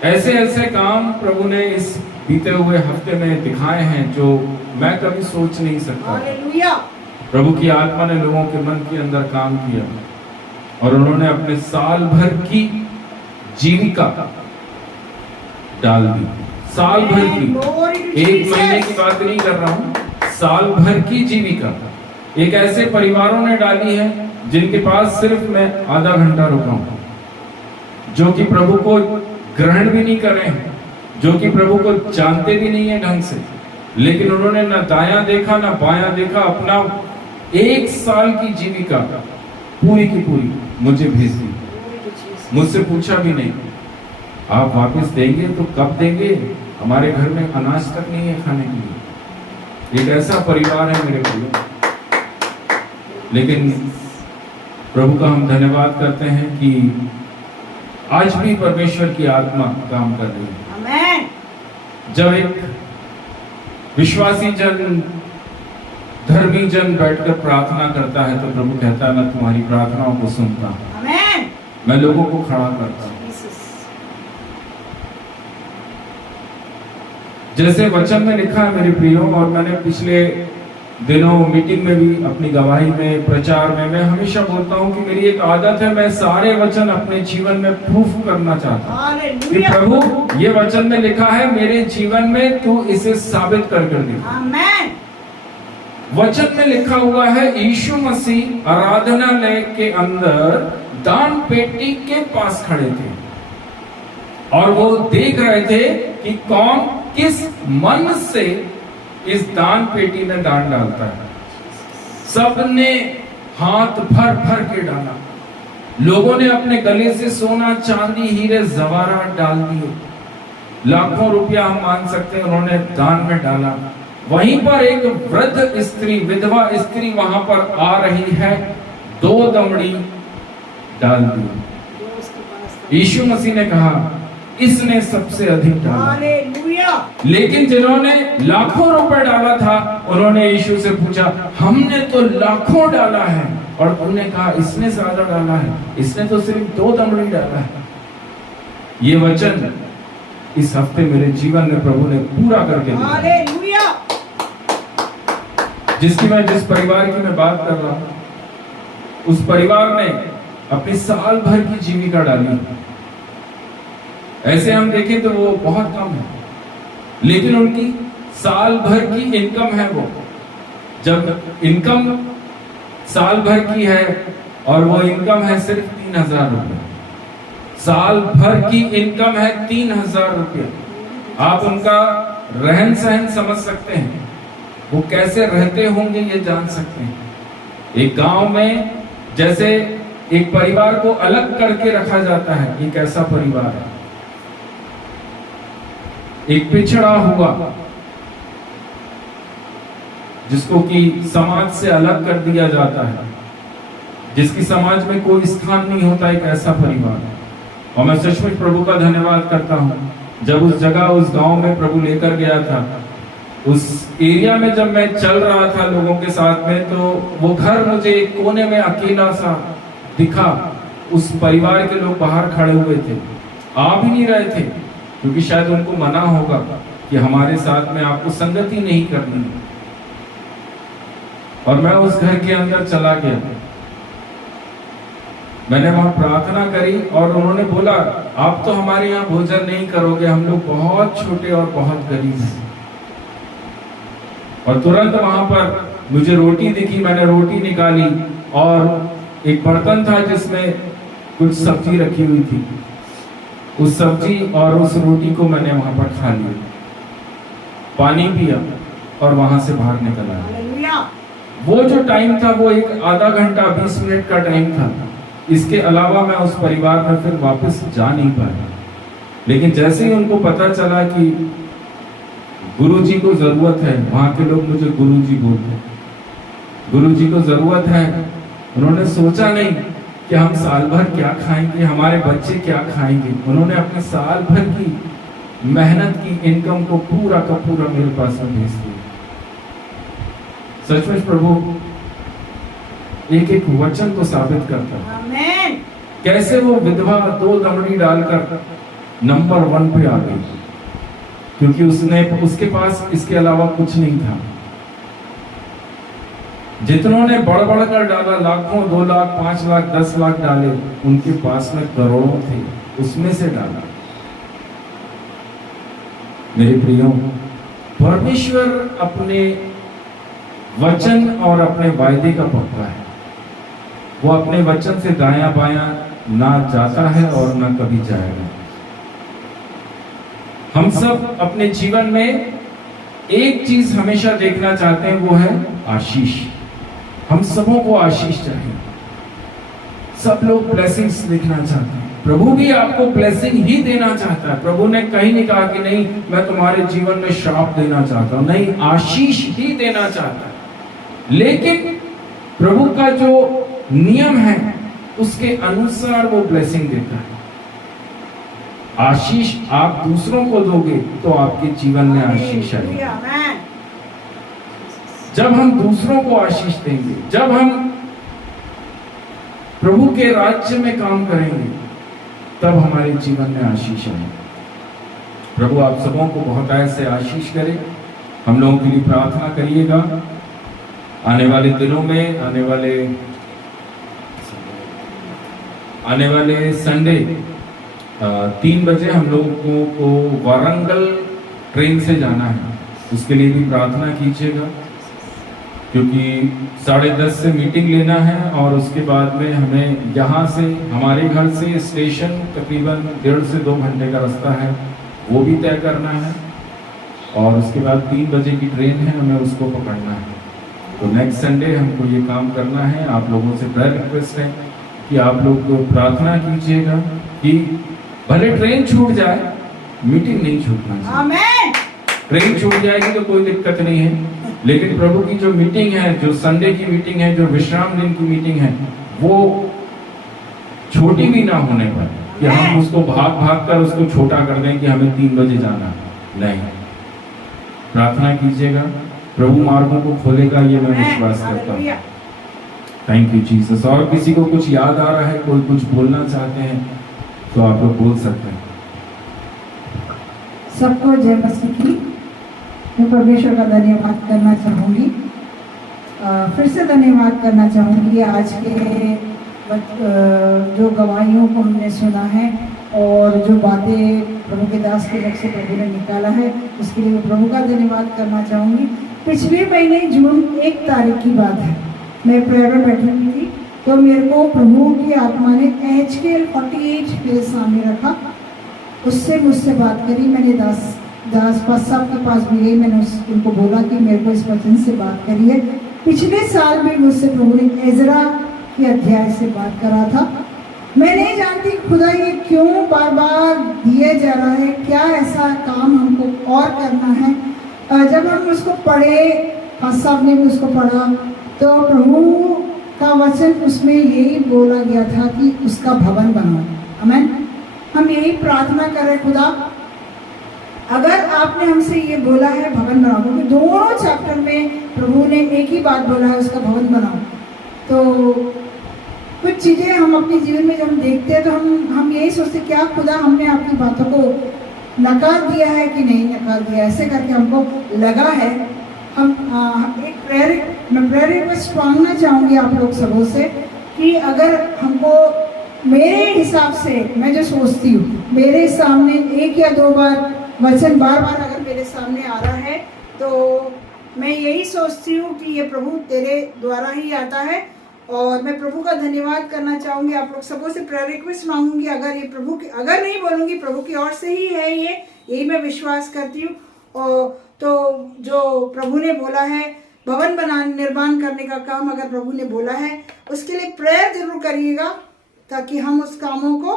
ऐसे ऐसे काम प्रभु ने इस बीते हुए हफ्ते में दिखाए हैं जो मैं कभी सोच नहीं सकता। हालेलुया। प्रभु की आत्मा ने लोगों के मन के अंदर काम किया और उन्होंने अपने साल भर की जीविका डाल दी। साल भर की, एक महीने की बात नहीं कर रहा हूं, साल भर की जीविका एक ऐसे परिवारों ने डाली है जिनके पास सिर्फ मैं आधा घंटा रुका हूं, जो कि प्रभु को ग्रहण भी नहीं कर रहे हैं, जो कि प्रभु को जानते भी नहीं है ढंग से, लेकिन उन्होंने ना दायां देखा ना बायां देखा, अपना 1 साल की जीविका पूरी की पूरी मुझे भेज दी। मुझसे पूछा भी नहीं आप वापस देंगे तो कब देंगे, हमारे घर में अनाज तक नहीं है खाने के लिए। एक ऐसा परिवार है मेरे भाइयों। लेकिन प्रभु का हम धन्यवाद करते हैं कि आज भी परमेश्वर की आत्मा काम कर रही है। आमेन। जब एक विश्वासी जन, धर्मी जन बैठकर प्रार्थना करता है तो प्रभु कहता है मैं तुम्हारी प्रार्थनाओं को सुनता हूं, आमेन। मैं लोगों को खड़ा करता हूं। जैसे वचन में लिखा है मेरे प्रियो, और मैंने पिछले दिनों मीटिंग में भी, अपनी गवाही में, प्रचार में, मैं हमेशा बोलता हूं कि मेरी एक आदत है, मैं सारे वचन अपने जीवन में प्रूफ करना चाहता हूं कि प्रभु ये वचन में लिखा है मेरे जीवन में, तू इसे साबित कर दिखा। आमेन। वचन में लिखा हुआ है यीशु मसीह आराधनालय के अंदर दान पेटी के पास खड़े थे और वो देख रहे थे कि कौन किस मन से इस दान पेटी में दान डालता है। सबने हाथ भर भर के डाला। लोगों ने अपने गले से सोना, चांदी, हीरे, जवाहरात डाल दिए। लाखों रुपया हम मान सकते हैं उन्होंने दान में डाला। वहीं पर एक वृद्ध स्त्री, विधवा स्त्री वहां पर आ रही है, 2 दमड़ी डाल दी। यीशु मसीह ने कहा इसने सबसे अधिक डाला। हालेलुया। लेकिन जिन्होंने लाखों रुपए डाला था उन्होंने यीशु से पूछा हमने तो लाखों डाला है और उन्होंने कहा इसने ज्यादा डाला है, इसने तो सिर्फ 2 दमड़ी डाला है। ये वचन इस हफ्ते मेरे जीवन में प्रभु ने पूरा करके दिया। हालेलुया। जिस परिवार की मैं बात कर रहा हूं, उस परिवार ने अपनी साल भर की जीविका डाली। ऐसे हम देखें तो वो बहुत कम है, लेकिन उनकी साल भर की इनकम है। वो जब इनकम साल भर की है और वो इनकम है सिर्फ 3000 रुपये, साल भर की इनकम है 3000 रुपये। आप उनका रहन सहन समझ सकते हैं, वो कैसे रहते होंगे ये जान सकते हैं। एक गांव में जैसे एक परिवार को अलग करके रखा जाता है, ये कैसा परिवार है, एक पिछड़ा हुआ जिसको कि समाज से अलग कर दिया जाता है, जिसकी समाज में कोई स्थान नहीं होता, एक ऐसा परिवार है। और मैं सचमुच प्रभु का धन्यवाद करता हूं, जब उस जगह उस गांव में प्रभु लेकर गया था, उस एरिया में जब मैं चल रहा था लोगों के साथ में, तो वो घर मुझे एक कोने में अकेला सा दिखा। उस परिवार के लोग बाहर खड़े हुए थे, आ भी नहीं रहे थे, क्योंकि शायद उनको मना होगा कि हमारे साथ में आपको संगति नहीं करनी। और मैं उस घर के अंदर चला गया, मैंने वहां प्रार्थना करी और उन्होंने बोला, आप तो हमारे यहाँ भोजन नहीं करोगे, हम लोग बहुत छोटे और बहुत गरीब हैं। और तुरंत वहां पर मुझे रोटी दिखी, मैंने रोटी निकाली और एक बर्तन था जिसमें कुछ सब्जी रखी हुई थी, उस सब्जी और उस रोटी को मैंने वहां पर खा लिया, पानी पिया और वहां से बाहर निकल आया। वो जो टाइम था वो एक आधा घंटा 20 मिनट का टाइम था, इसके अलावा मैं उस परिवार में फिर वापस जा नहीं पाया। लेकिन जैसे ही उनको पता चला कि गुरुजी को जरूरत है, वहां के लोग मुझे गुरुजी बोलते हैं, गुरुजी को जरूरत है, उन्होंने सोचा नहीं कि हम साल भर क्या खाएंगे, हमारे बच्चे क्या खाएंगे। उन्होंने अपने साल भर की मेहनत की इनकम को पूरा का पूरा मेरे पास में भेज दिया। सचमुच प्रभु एक एक वचन को साबित करता है। आमीन। कैसे वो विधवा 2 दमड़ी डालकर नंबर 1 पे आ गई, क्योंकि उसके पास इसके अलावा कुछ नहीं था। जितनों ने बढ़ बढ़ कर डाला, लाखों, 2 लाख, 5 लाख, 10 लाख डाले, उनके पास में करोड़ों थे, उसमें से डाला। मेरे प्रियो, परमेश्वर अपने वचन और अपने वायदे का पक्का है। वो अपने वचन से दायां बायां ना जाता है और ना कभी जाएगा। हम सब अपने जीवन में एक चीज हमेशा देखना चाहते हैं, वो है आशीष। हम सबों को आशीष चाहिए, सब लोग ब्लेसिंग्स देखना चाहते हैं। प्रभु भी आपको ब्लेसिंग ही देना चाहता है। प्रभु ने कहीं नहीं कहा कि नहीं मैं तुम्हारे जीवन में श्राप देना चाहता हूं, नहीं, आशीष ही देना चाहता है। लेकिन प्रभु का जो नियम है उसके अनुसार वो ब्लेसिंग देता है। आशीष आप दूसरों को दोगे तो आपके जीवन में आशीष आएगी। जब हम दूसरों को आशीष देंगे, जब हम प्रभु के राज्य में काम करेंगे, तब हमारे जीवन में आशीष आएगी। प्रभु आप सबों को बहुत ऐसे आशीष करे। हम लोगों के लिए प्रार्थना करिएगा। आने वाले दिनों में, आने वाले संडे 3 बजे हम लोगों को वारंगल ट्रेन से जाना है, उसके लिए भी प्रार्थना कीजिएगा, क्योंकि 10:30 से मीटिंग लेना है और उसके बाद में हमें यहाँ से, हमारे घर से स्टेशन तकरीबन 1.5 से 2 घंटे का रास्ता है, वो भी तय करना है। और उसके बाद 3 बजे की ट्रेन है, हमें उसको पकड़ना है। तो नेक्स्ट संडे हमको ये काम करना है। आप लोगों से प्रायर रिक्वेस्ट है कि आप लोग प्रार्थना कीजिएगा कि भले ट्रेन छूट जाए, मीटिंग नहीं छूटना चाहिए। आमीन। ट्रेन छूट जाएगी तो कोई दिक्कत नहीं है, लेकिन प्रभु की जो मीटिंग है, जो संडे की मीटिंग है, जो विश्राम दिन की मीटिंग है, वो छोटी भी ना होने पर कि हम उसको भाग कर उसको छोटा कर दें कि हमें 3 बजे जाना नहीं। प्रार्थना कीजिएगा, प्रभु मार्गों को खोलेगा, ये मैं विश्वास करता हूँ। Thank you Jesus. और किसी को कुछ याद आ रहा है, कोई कुछ बोलना चाहते हैं तो आप लोग बोल सकते हैं। सबको जय मसीह की। मैं परमेश्वर का धन्यवाद करना चाहूँगी, फिर से धन्यवाद करना चाहूँगी आज के जो गवाहियों को हमने सुना है और जो बातें प्रभु के दास के मुख से प्रभु ने निकाला है, उसके लिए मैं प्रभु का धन्यवाद करना चाहूँगी। पिछले महीने जून 1 तारीख की बात है, मैं प्रेयर में बैठी हुई थी, तो मेरे को प्रभु की आत्मा ने HKL 48 मेरे सामने रखा, उससे मुझसे बात करी। मैंने दास दास पास साहब के पास भी गई, मैंने उनको बोला कि मेरे को इस वचन से बात करिए। पिछले साल भी मुझसे प्रभु ने एजरा के अध्याय से बात करा था। मैं नहीं जानती खुदा ये क्यों बार बार दिए जा रहा है, क्या ऐसा काम हमको और करना है। जब हम उसको पढ़े, पास साहब ने भी उसको पढ़ा, तो प्रभु का वचन उसमें यही बोला गया था कि उसका भवन बनाओ। आमीन। हम यही प्रार्थना करें, खुदा अगर आपने हमसे ये बोला है भवन बनाओ, क्योंकि दोनों चैप्टर में प्रभु ने एक ही बात बोला है, उसका भवन बनाओ। तो कुछ चीज़ें हम अपने जीवन में जब हम देखते हैं तो हम यही सोचते क्या खुदा हमने आपकी बातों को नकार दिया है कि नहीं नकार दिया, ऐसे करके हमको लगा है। हम मैं प्रेयर रिक्वेस्ट मांगना चाहूँगी आप लोग सबों से कि अगर हमको मेरे हिसाब से, मैं जो सोचती हूँ, मेरे सामने एक या दो बार वचन बार बार अगर मेरे सामने आ रहा है तो मैं यही सोचती हूँ कि ये प्रभु तेरे द्वारा ही आता है। और मैं प्रभु का धन्यवाद करना चाहूँगी। आप लोग सबों से प्रेयर रिक्वेस्ट मांगूंगी, अगर ये प्रभु की, अगर नहीं बोलूँगी प्रभु की ओर से ही है, यही मैं विश्वास करती हूँ। और तो जो प्रभु ने बोला है भवन निर्माण करने का काम, अगर प्रभु ने बोला है उसके लिए प्रेयर जरूर करिएगा, ताकि हम उस कामों को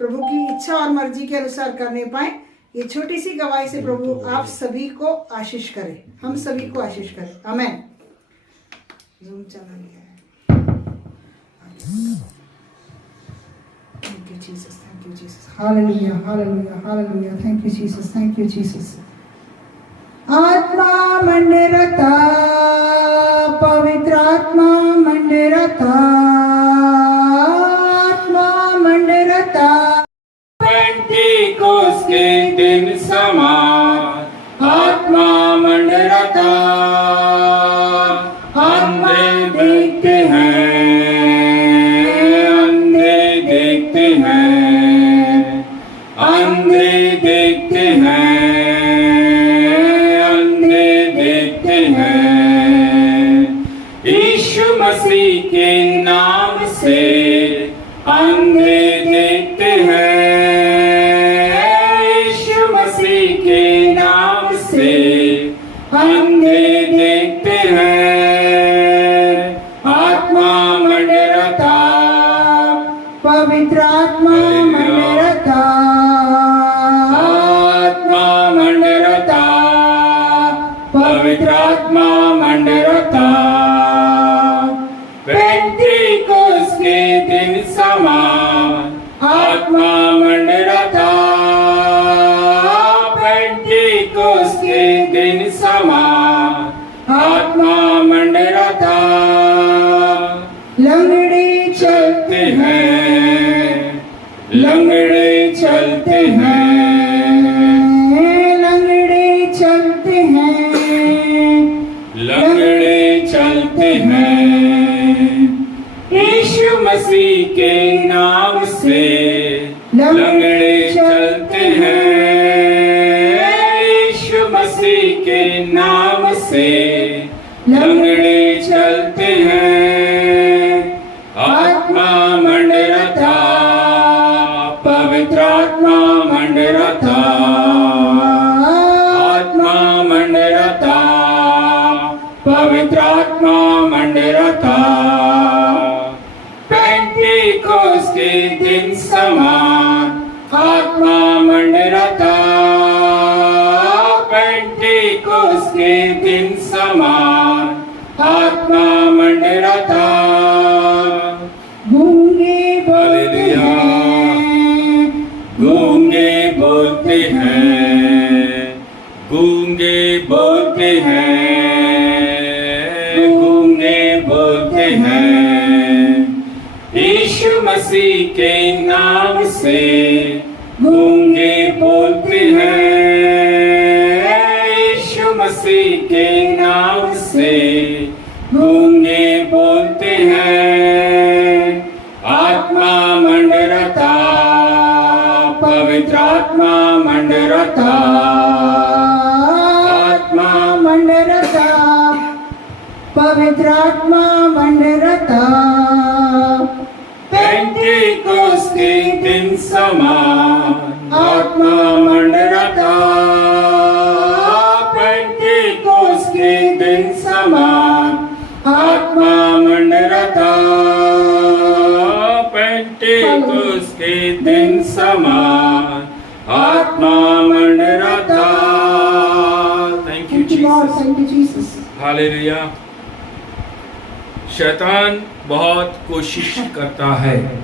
प्रभु की इच्छा और मर्जी के अनुसार करने पाए। ये छोटी सी गवाही से प्रभु आप सभी को आशीष करे, हम सभी को आशीष करे। आमीन। जूम चला गया है। Thank you Jesus, thank you Jesus, hallelujah, hallelujah, hallelujah, thank you Jesus, thank you Jesus. आत्मा मंडरता, पवित्र आत्मा मंडरता, आत्मा मंडरता। पेंटिकोस के दिन समान आत्मा मंडरता, अंधे देखते हैं, अंधे देखते हैं, अंधे देखते हैं, अंधे देखते हैं। यीशु मसीह के नाम से अंधे देखते हैं, यीशु मसीह के नाम से अंधे देखते हैं। आत्मा मंडरता, पवित्र आत्मा मंडरता, आत्मा मंडरता, पवित्र आत्मा मंडरता। पेंटिकोस के दिन समान आत्मा मंडरता, पेंटिकोस के दिन समान आत्मा मंडरता। लंगड़े चलते हैं, लंगड़े चलते हैं, लंगड़े चलते हैं, लंगड़े चलते हैं। यीशु मसीह के नाम से लंगड़े चलते हैं, यीशु मसीह के नाम से लंगड़े चलते हैं। आत्मा मंडरता, पवित्र आत्मा मंडरता, आत्मा मंडरता, पवित्र आत्मा मंडरता। पेंटिकोस के दिन समान आत्मा मंडरता, पेंटिकोस के दिन समान आत्मा मंडरता। गूंगे बोलते हैं, गूंगे बोलते हैं, गूंगे बोलते हैं, गूंगे बोलते हैं। यीशु मसीह के नाम से गूंगे बोलते हैं, यीशु मसीह के नाम से गूंगे बोलते हैं। आत्मा मंडरता, पवित्र आत्मा मंडरता, आत्मा मंडरता, पवित्र आत्मा मंडरता। पेंटिकोस के दिन समान आत्मा मंडरता, उसके दिन समान आत्मा मंडराता। Thank you Jesus, Thank you, Jesus. Hallelujah. शैतान बहुत कोशिश करता है।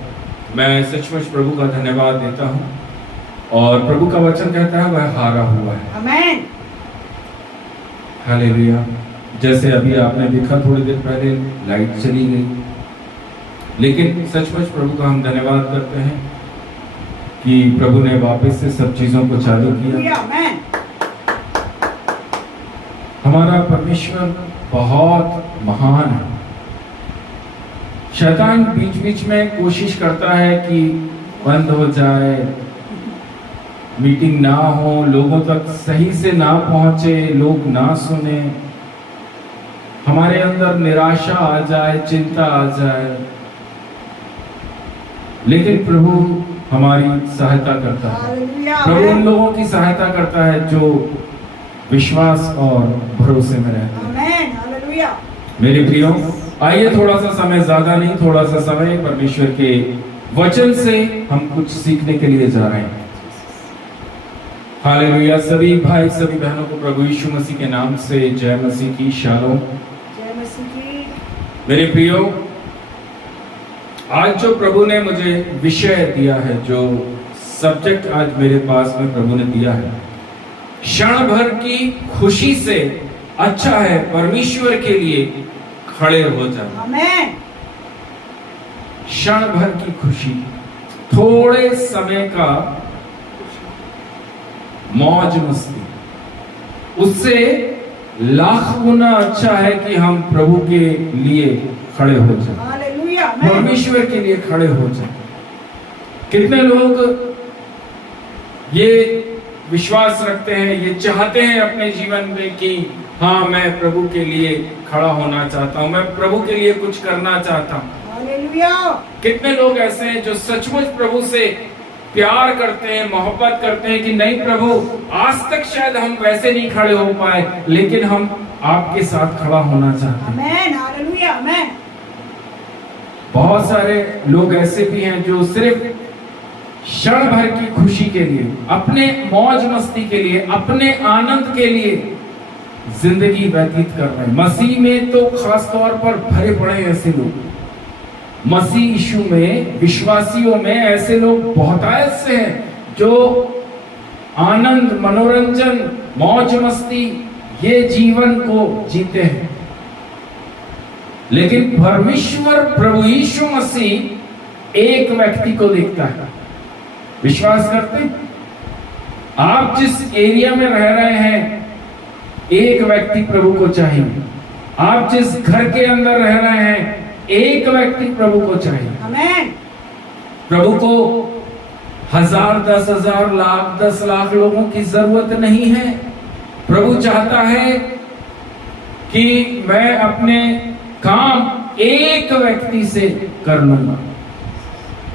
मैं सचमुच प्रभु का धन्यवाद देता हूँ और प्रभु का वचन कहता है वह हारा हुआ है। Amen. हालेलुया। जैसे अभी आपने देखा थोड़ी देर पहले लाइट चली गई, लेकिन सचमुच प्रभु का हम धन्यवाद करते हैं कि प्रभु ने वापस से सब चीजों को चालू किया। Amen. हमारा परमेश्वर बहुत महान है। शैतान बीच बीच में कोशिश करता है कि बंद हो जाए, मीटिंग ना हो, लोगों तक सही से ना पहुंचे, लोग ना सुने, हमारे अंदर निराशा आ जाए, चिंता आ जाए। लेकिन प्रभु हमारी सहायता करता है। Hallelujah. प्रभु उन लोगों की सहायता करता है जो विश्वास और भरोसे में रहते हैं। Amen. Hallelujah. मेरे प्रियो, आइए थोड़ा सा समय, ज्यादा नहीं, थोड़ा सा समय परमेश्वर के वचन से हम कुछ सीखने के लिए जा रहे हैं। हालेलुया। सभी भाई सभी बहनों को प्रभु यीशु मसीह के नाम से जय मसीह की, शालोम। जय मसीह की। मेरे प्रियो, आज जो प्रभु ने मुझे विषय दिया है, जो सब्जेक्ट आज मेरे पास में प्रभु ने दिया है, क्षण भर की खुशी से अच्छा है परमेश्वर के लिए खड़े हो जाना। Amen. क्षण भर की खुशी, थोड़े समय का मौज मस्ती, उससे लाख गुना अच्छा है कि हम प्रभु के लिए खड़े हो जाएं, Hallelujah. Amen. परमेश्वर के लिए खड़े हो जाएं। कितने लोग ये विश्वास रखते हैं, ये चाहते हैं अपने जीवन में कि हाँ, मैं प्रभु के लिए खड़ा होना चाहता हूँ, मैं प्रभु के लिए कुछ करना चाहता हूँ। Hallelujah. कितने लोग ऐसे हैं जो सचमुच प्रभु से प्यार करते हैं, मोहब्बत करते हैं कि नहीं प्रभु, आज तक शायद हम वैसे नहीं खड़े हो पाए, लेकिन हम आपके साथ खड़ा होना चाहते हैं। Amen. Hallelujah. Amen. बहुत सारे लोग ऐसे भी हैं जो सिर्फ क्षण भर की खुशी के लिए, अपने मौज मस्ती के लिए, अपने आनंद के लिए जिंदगी व्यतीत कर रहे हैं। मसीह में तो खास तौर पर भरे पड़े ऐसे लोग, मसीह यीशु में, विश्वासियों में ऐसे लोग बहुतायत से हैं जो आनंद, मनोरंजन, मौज मस्ती, ये जीवन को जीते हैं। लेकिन परमेश्वर प्रभु यीशु मसीह एक व्यक्ति को देखता है। विश्वास करते हैं? आप जिस एरिया में रह रहे हैं, एक व्यक्ति प्रभु को चाहिए। आप जिस घर के अंदर रह रहे हैं, एक व्यक्ति प्रभु को चाहिए। Amen. प्रभु को 1000, 10,000, लाख, 10 लाख लोगों की जरूरत नहीं है। प्रभु चाहता है कि मैं अपने काम एक व्यक्ति से कर लूंगा।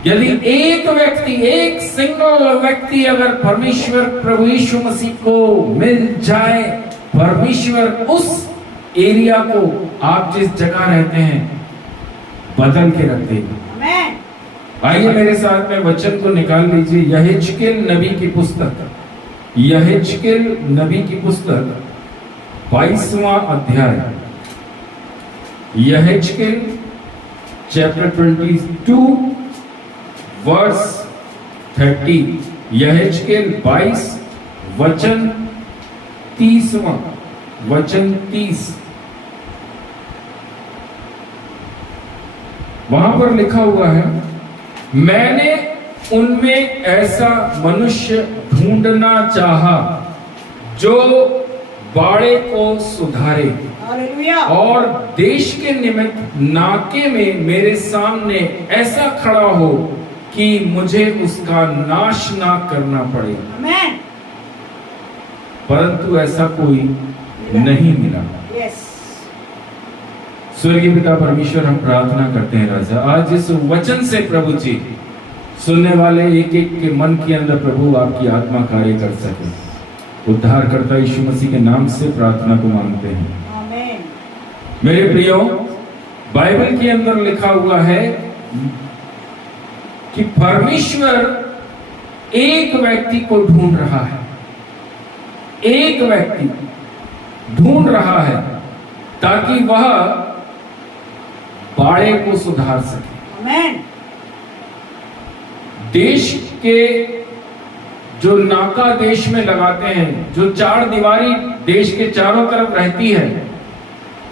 यदि एक व्यक्ति, एक सिंगल व्यक्ति अगर परमेश्वर प्रभु यीशु मसीह को मिल जाए, परमेश्वर उस एरिया को, आप जिस जगह रहते हैं, बदल के रख देगा। Amen. आइए मेरे साथ में वचन को निकाल लीजिए। यहेजकेल नबी की पुस्तक, यहेजकेल नबी की पुस्तक 22वां अध्याय, यहेजकेल चैप्टर 22 वर्स 30, यहेजकेल 22 वचन 30वां, वचन 30। वहां पर लिखा हुआ है, मैंने उनमें ऐसा मनुष्य ढूंढना चाहा जो बाड़े को सुधारे Hallelujah. और देश के निमित्त नाके में मेरे सामने ऐसा खड़ा हो कि मुझे उसका नाश ना करना पड़े। Amen. परंतु ऐसा कोई नहीं मिला। Yes. स्वर्गीय पिता परमेश्वर, हम प्रार्थना करते हैं राजा, आज इस वचन से प्रभु जी सुनने वाले एक एक के मन के अंदर प्रभु आपकी आत्मा कार्य कर सके। उद्धारकर्ता यीशु मसीह के नाम से प्रार्थना को मांगते हैं, Amen. मेरे प्रियो। बाइबल के अंदर लिखा हुआ है, कि परमेश्वर एक व्यक्ति को ढूंढ रहा है, एक व्यक्ति ढूंढ रहा है ताकि वह बाड़े को सुधार सके। आमेन। देश के जो नाका देश में लगाते हैं, जो चार दीवारी देश के चारों तरफ रहती है,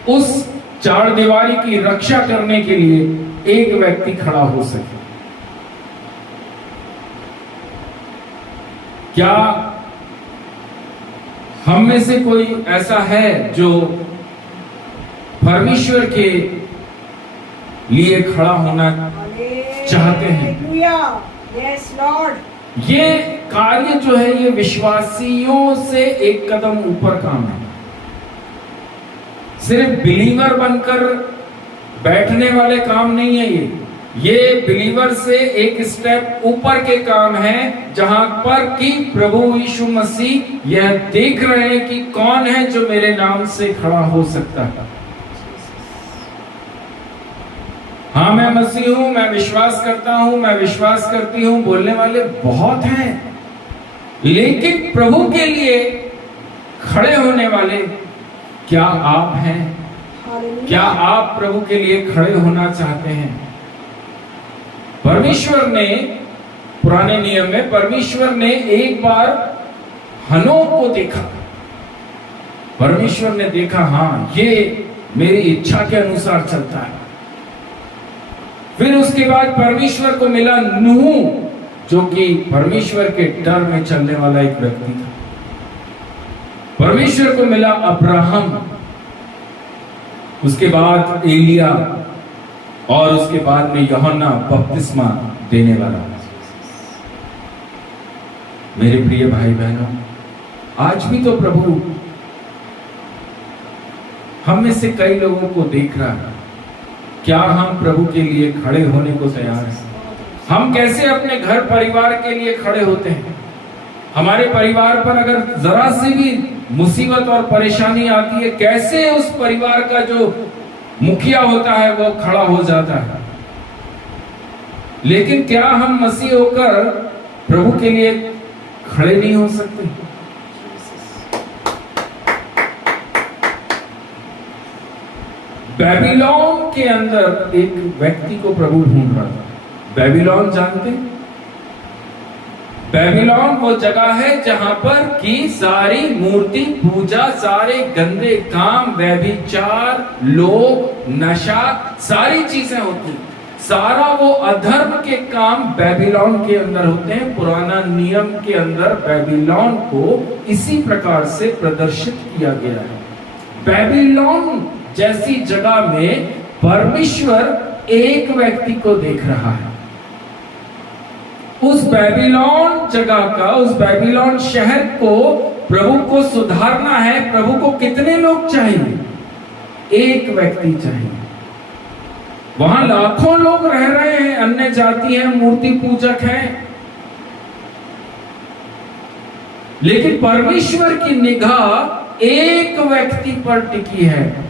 उस चार दीवारी की रक्षा करने के लिए एक व्यक्ति खड़ा हो सके। क्या हम में से कोई ऐसा है जो परमेश्वर के लिए खड़ा होना चाहते हैं? Yes Lord. ये कार्य जो है ये विश्वासियों से एक कदम ऊपर काम है। सिर्फ बिलीवर बनकर बैठने वाले काम नहीं है ये बिलीवर से एक स्टेप ऊपर के काम है, जहां पर कि प्रभु यीशु मसीह यह देख रहे हैं कि कौन है जो मेरे नाम से खड़ा हो सकता है। हाँ, मैं मसीह हूं, मैं विश्वास करता हूं, मैं विश्वास करती हूं, बोलने वाले बहुत हैं, लेकिन प्रभु के लिए खड़े होने वाले क्या आप हैं? क्या आप प्रभु के लिए खड़े होना चाहते हैं? परमेश्वर ने पुराने नियम में परमेश्वर ने एक बार हनोक को देखा। परमेश्वर ने देखा, हाँ ये मेरी इच्छा के अनुसार चलता है। फिर उसके बाद परमेश्वर को मिला नूह, जो कि परमेश्वर के डर में चलने वाला एक व्यक्ति था। परमेश्वर को मिला अब्राहम, उसके बाद एलिया, और उसके बाद में यूहन्ना बपतिस्मा देने वाला। मेरे प्रिय भाई बहनों, आज भी तो प्रभु हम में से कई लोगों को देख रहा है। क्या हम प्रभु के लिए खड़े होने को तैयार हैं? हम कैसे अपने घर परिवार के लिए खड़े होते हैं? हमारे परिवार पर अगर जरा सी भी मुसीबत और परेशानी आती है, कैसे उस परिवार का जो मुखिया होता है वो खड़ा हो जाता है। लेकिन क्या हम मसीह होकर प्रभु के लिए खड़े नहीं हो सकते? बेबीलोन के अंदर एक व्यक्ति को प्रभु ढूंढ रहा था। बेबीलोन जानते हैं? बेबीलोन वो जगह है जहां पर की सारी मूर्ति पूजा, सारे गंदे काम, व्यभिचार, लोभ, नशा, सारी चीजें होती, सारा वो अधर्म के काम बेबीलोन के अंदर होते हैं। पुराना नियम के अंदर बेबीलोन को इसी प्रकार से प्रदर्शित किया गया है। बेबीलोन जैसी जगह में परमेश्वर एक व्यक्ति को देख रहा है। उस बेबीलोन जगह का, उस बेबीलोन शहर को प्रभु को सुधारना है। प्रभु को कितने लोग चाहिए? एक व्यक्ति चाहिए। वहां लाखों लोग रह रहे हैं, अन्य जाति हैं, मूर्ति पूजक हैं, लेकिन परमेश्वर की निगाह एक व्यक्ति पर टिकी है।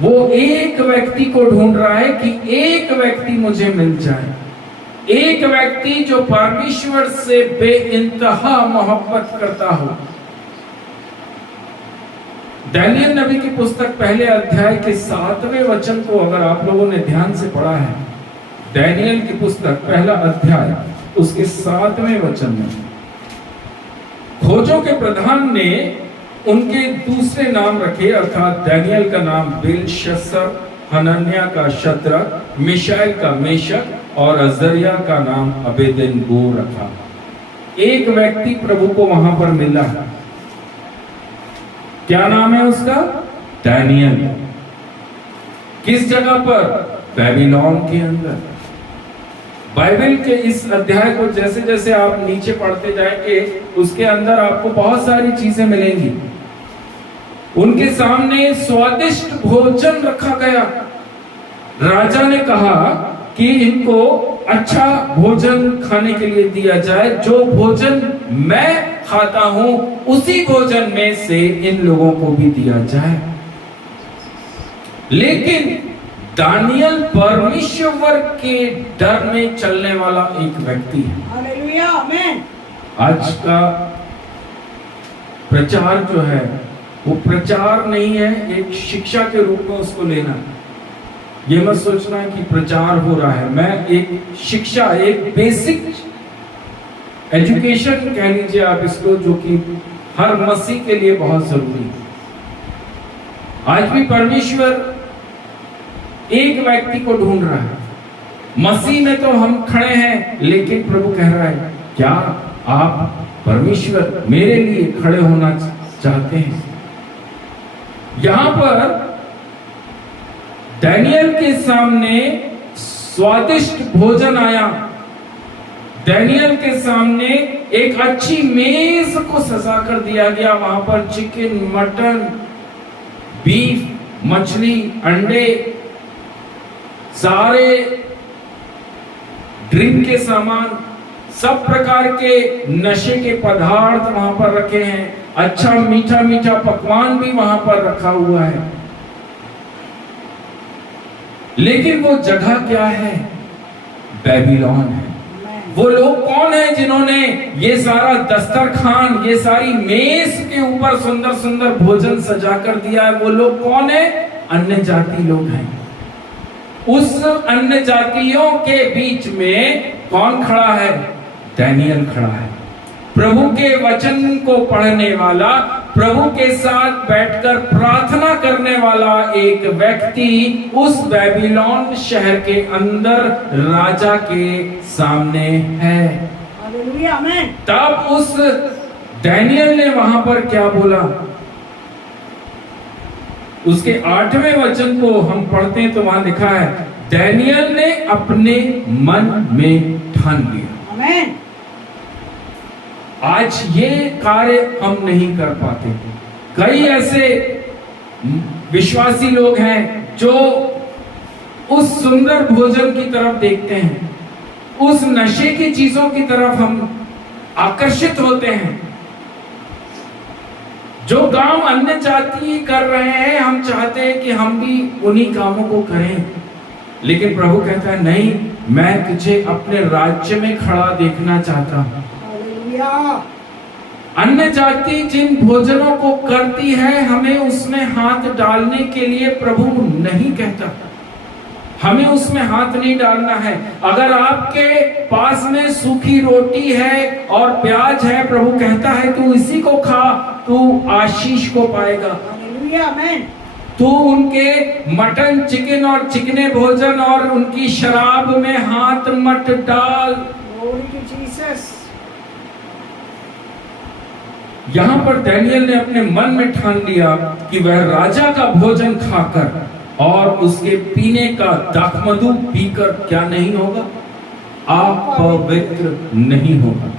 वो एक व्यक्ति को ढूंढ रहा है कि एक व्यक्ति मुझे मिल जाए, एक व्यक्ति जो परमेश्वर से बेइंतहा मोहब्बत करता हो। दानियल नबी की पुस्तक पहले अध्याय के 7वें वचन को अगर आप लोगों ने ध्यान से पढ़ा है, दानियल की पुस्तक पहला अध्याय उसके 7वें वचन में, खोजों के प्रधान ने उनके दूसरे नाम रखे, अर्थात दानियल का नाम बेलशस्सर, हनन्याह का शद्रक, मिशाएल का मेशक और अजरिया का नाम अबेदनगो रखा। एक व्यक्ति प्रभु को वहां पर मिला। क्या नाम है उसका? दानियल। किस जगह पर? बेबीलोन के अंदर। बाइबल के इस अध्याय को जैसे जैसे आप नीचे पढ़ते जाएंगे, उसके अंदर आपको बहुत सारी चीजें मिलेंगी। उनके सामने स्वादिष्ट भोजन रखा गया। राजा ने कहा कि इनको अच्छा भोजन खाने के लिए दिया जाए। जो भोजन मैं खाता हूं उसी भोजन में से इन लोगों को भी दिया जाए। लेकिन दानियल परमेश्वर के डर में चलने वाला एक व्यक्ति है। हालेलुया, आमेन। आज का प्रचार जो है वो प्रचार नहीं है, एक शिक्षा के रूप में उसको लेना। ये मत सोचना कि प्रचार हो रहा है, मैं एक शिक्षा, एक बेसिक एजुकेशन कह लीजिए आप इसको, जो कि हर मसीह के लिए बहुत जरूरी है। आज भी परमेश्वर एक व्यक्ति को ढूंढ रहा है। मसीह में तो हम खड़े हैं, लेकिन प्रभु कह रहा है, क्या आप परमेश्वर मेरे लिए खड़े होना चाहते हैं? यहां पर दानियल के सामने स्वादिष्ट भोजन आया। दानियल के सामने एक अच्छी मेज को सजा कर दिया गया। वहां पर चिकन, मटन, बीफ, मछली, अंडे, सारे ड्रिंक के सामान, सब प्रकार के नशे के पदार्थ वहां पर रखे हैं। अच्छा मीठा मीठा पकवान भी वहां पर रखा हुआ है। लेकिन वो जगह क्या है? बेबीलोन है। वो लोग कौन है जिन्होंने ये सारा दस्तरखान, ये सारी मेज के ऊपर सुंदर सुंदर भोजन सजा कर दिया है? वो लोग कौन है? अन्य जाति लोग हैं। उस अन्य जातियों के बीच में कौन खड़ा है? दानियल खड़ा है। प्रभु के वचन को पढ़ने वाला, प्रभु के साथ बैठकर प्रार्थना करने वाला एक व्यक्ति उस बेबीलोन शहर के अंदर राजा के सामने है। हालेलुया, आमेन। तब उस दानियल ने वहां पर क्या बोला? उसके 8वें वचन को हम पढ़ते हैं तो वहां लिखा है, दानियल ने अपने मन में ठान लिया। आमेन। आज ये कार्य हम नहीं कर पाते। कई ऐसे विश्वासी लोग हैं जो उस सुंदर भोजन की तरफ देखते हैं, उस नशे की चीजों की तरफ हम आकर्षित होते हैं। जो काम अन्य जाति कर रहे हैं, हम चाहते हैं कि हम भी उन्हीं कामों को करें। लेकिन प्रभु कहता है, नहीं, मैं तुझे अपने राज्य में खड़ा देखना चाहता हूं। अन्य जाति जिन भोजनों को करती है, हमें उसमें हाथ डालने के लिए प्रभु नहीं कहता। हमें उसमें हाथ नहीं डालना है। अगर आपके पास में सूखी रोटी है और प्याज है, प्रभु कहता है तू इसी को खा, तू आशीष को पाएगा। हालेलुया, आमेन। तू उनके मटन, चिकन और चिकने भोजन और उनकी शराब में हाथ मत डाल। Glory to Jesus. यहां पर दानियल ने अपने मन में ठान लिया कि वह राजा का भोजन खाकर और उसके पीने का दाखमधु पीकर क्या नहीं होगा? अपवित्र नहीं होगा।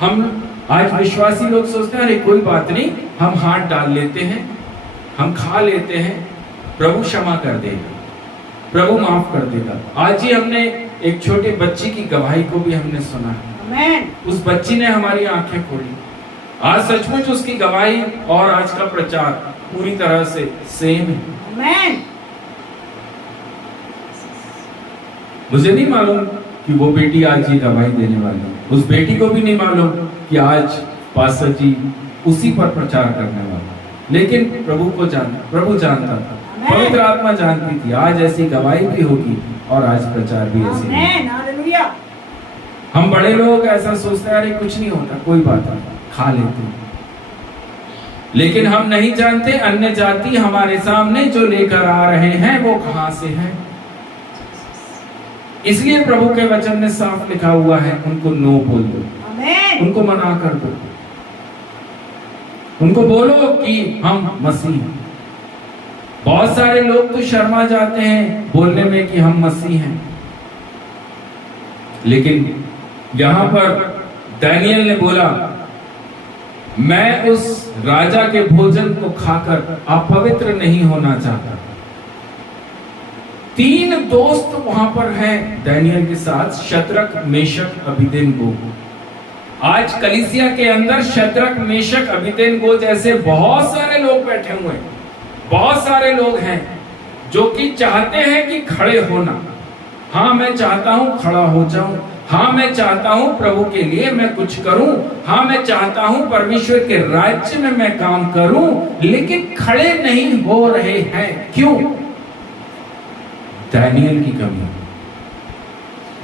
हम आज विश्वासी लोग सोचते हैं, अरे कोई बात नहीं, हम हाथ डाल लेते हैं, हम खा लेते हैं, प्रभु क्षमा कर देगा, प्रभु माफ कर देगा। आज ही हमने एक छोटे बच्ची की गवाही को भी हमने सुना है। आमेन। उस बच्ची ने हमारी आंखें खोली। आज सचमुच उसकी गवाही और आज का प्रचार पूरी तरह से सेम है। आमेन। मुझे नहीं मालूम कि वो बेटी आज ये गवाही देने वाली है। उस बेटी को भी नहीं मालूम कि आज पास्टर जी उसी पर प्रचार करने वाला, लेकिन प्रभु को प्रभु जानता था, पवित्र आत्मा जानती थी। आज ऐसी गवाही भी होगी और आज प्रचार भी ऐसे आमेन। हालेलुया। हम बड़े लोग ऐसा सोचते हैं, अरे कुछ नहीं होता, कोई बात नहीं, खा लेते हैं। लेकिन हम नहीं जानते अन्य जाति हमारे सामने जो लेकर आ रहे हैं वो कहां से हैं। इसलिए प्रभु के वचन में साफ लिखा हुआ है, उनको नो बोल दो, आमेन। उनको मना कर दो, उनको बोलो कि हम मसीह हैं। बहुत सारे लोग तो शर्मा जाते हैं बोलने में कि हम मसीह हैं, लेकिन यहां पर दानियल ने बोला, मैं उस राजा के भोजन को खाकर अपवित्र नहीं होना चाहता। 3 दोस्त वहां पर हैं दानियल के साथ, शद्रक, मेशक, अबेदनगो। आज कलीसिया के अंदर शद्रक, मेशक, अबेदनगो जैसे बहुत सारे लोग बैठे हुए हैं। बहुत सारे लोग हैं जो कि चाहते हैं कि खड़े होना। हाँ, मैं चाहता हूं खड़ा हो जाऊं। हाँ, मैं चाहता हूं प्रभु के लिए मैं कुछ करूं। हाँ, मैं चाहता हूं परमेश्वर के राज्य में मैं काम करूं, लेकिन खड़े नहीं हो रहे हैं। क्यों? दानियल की कमी।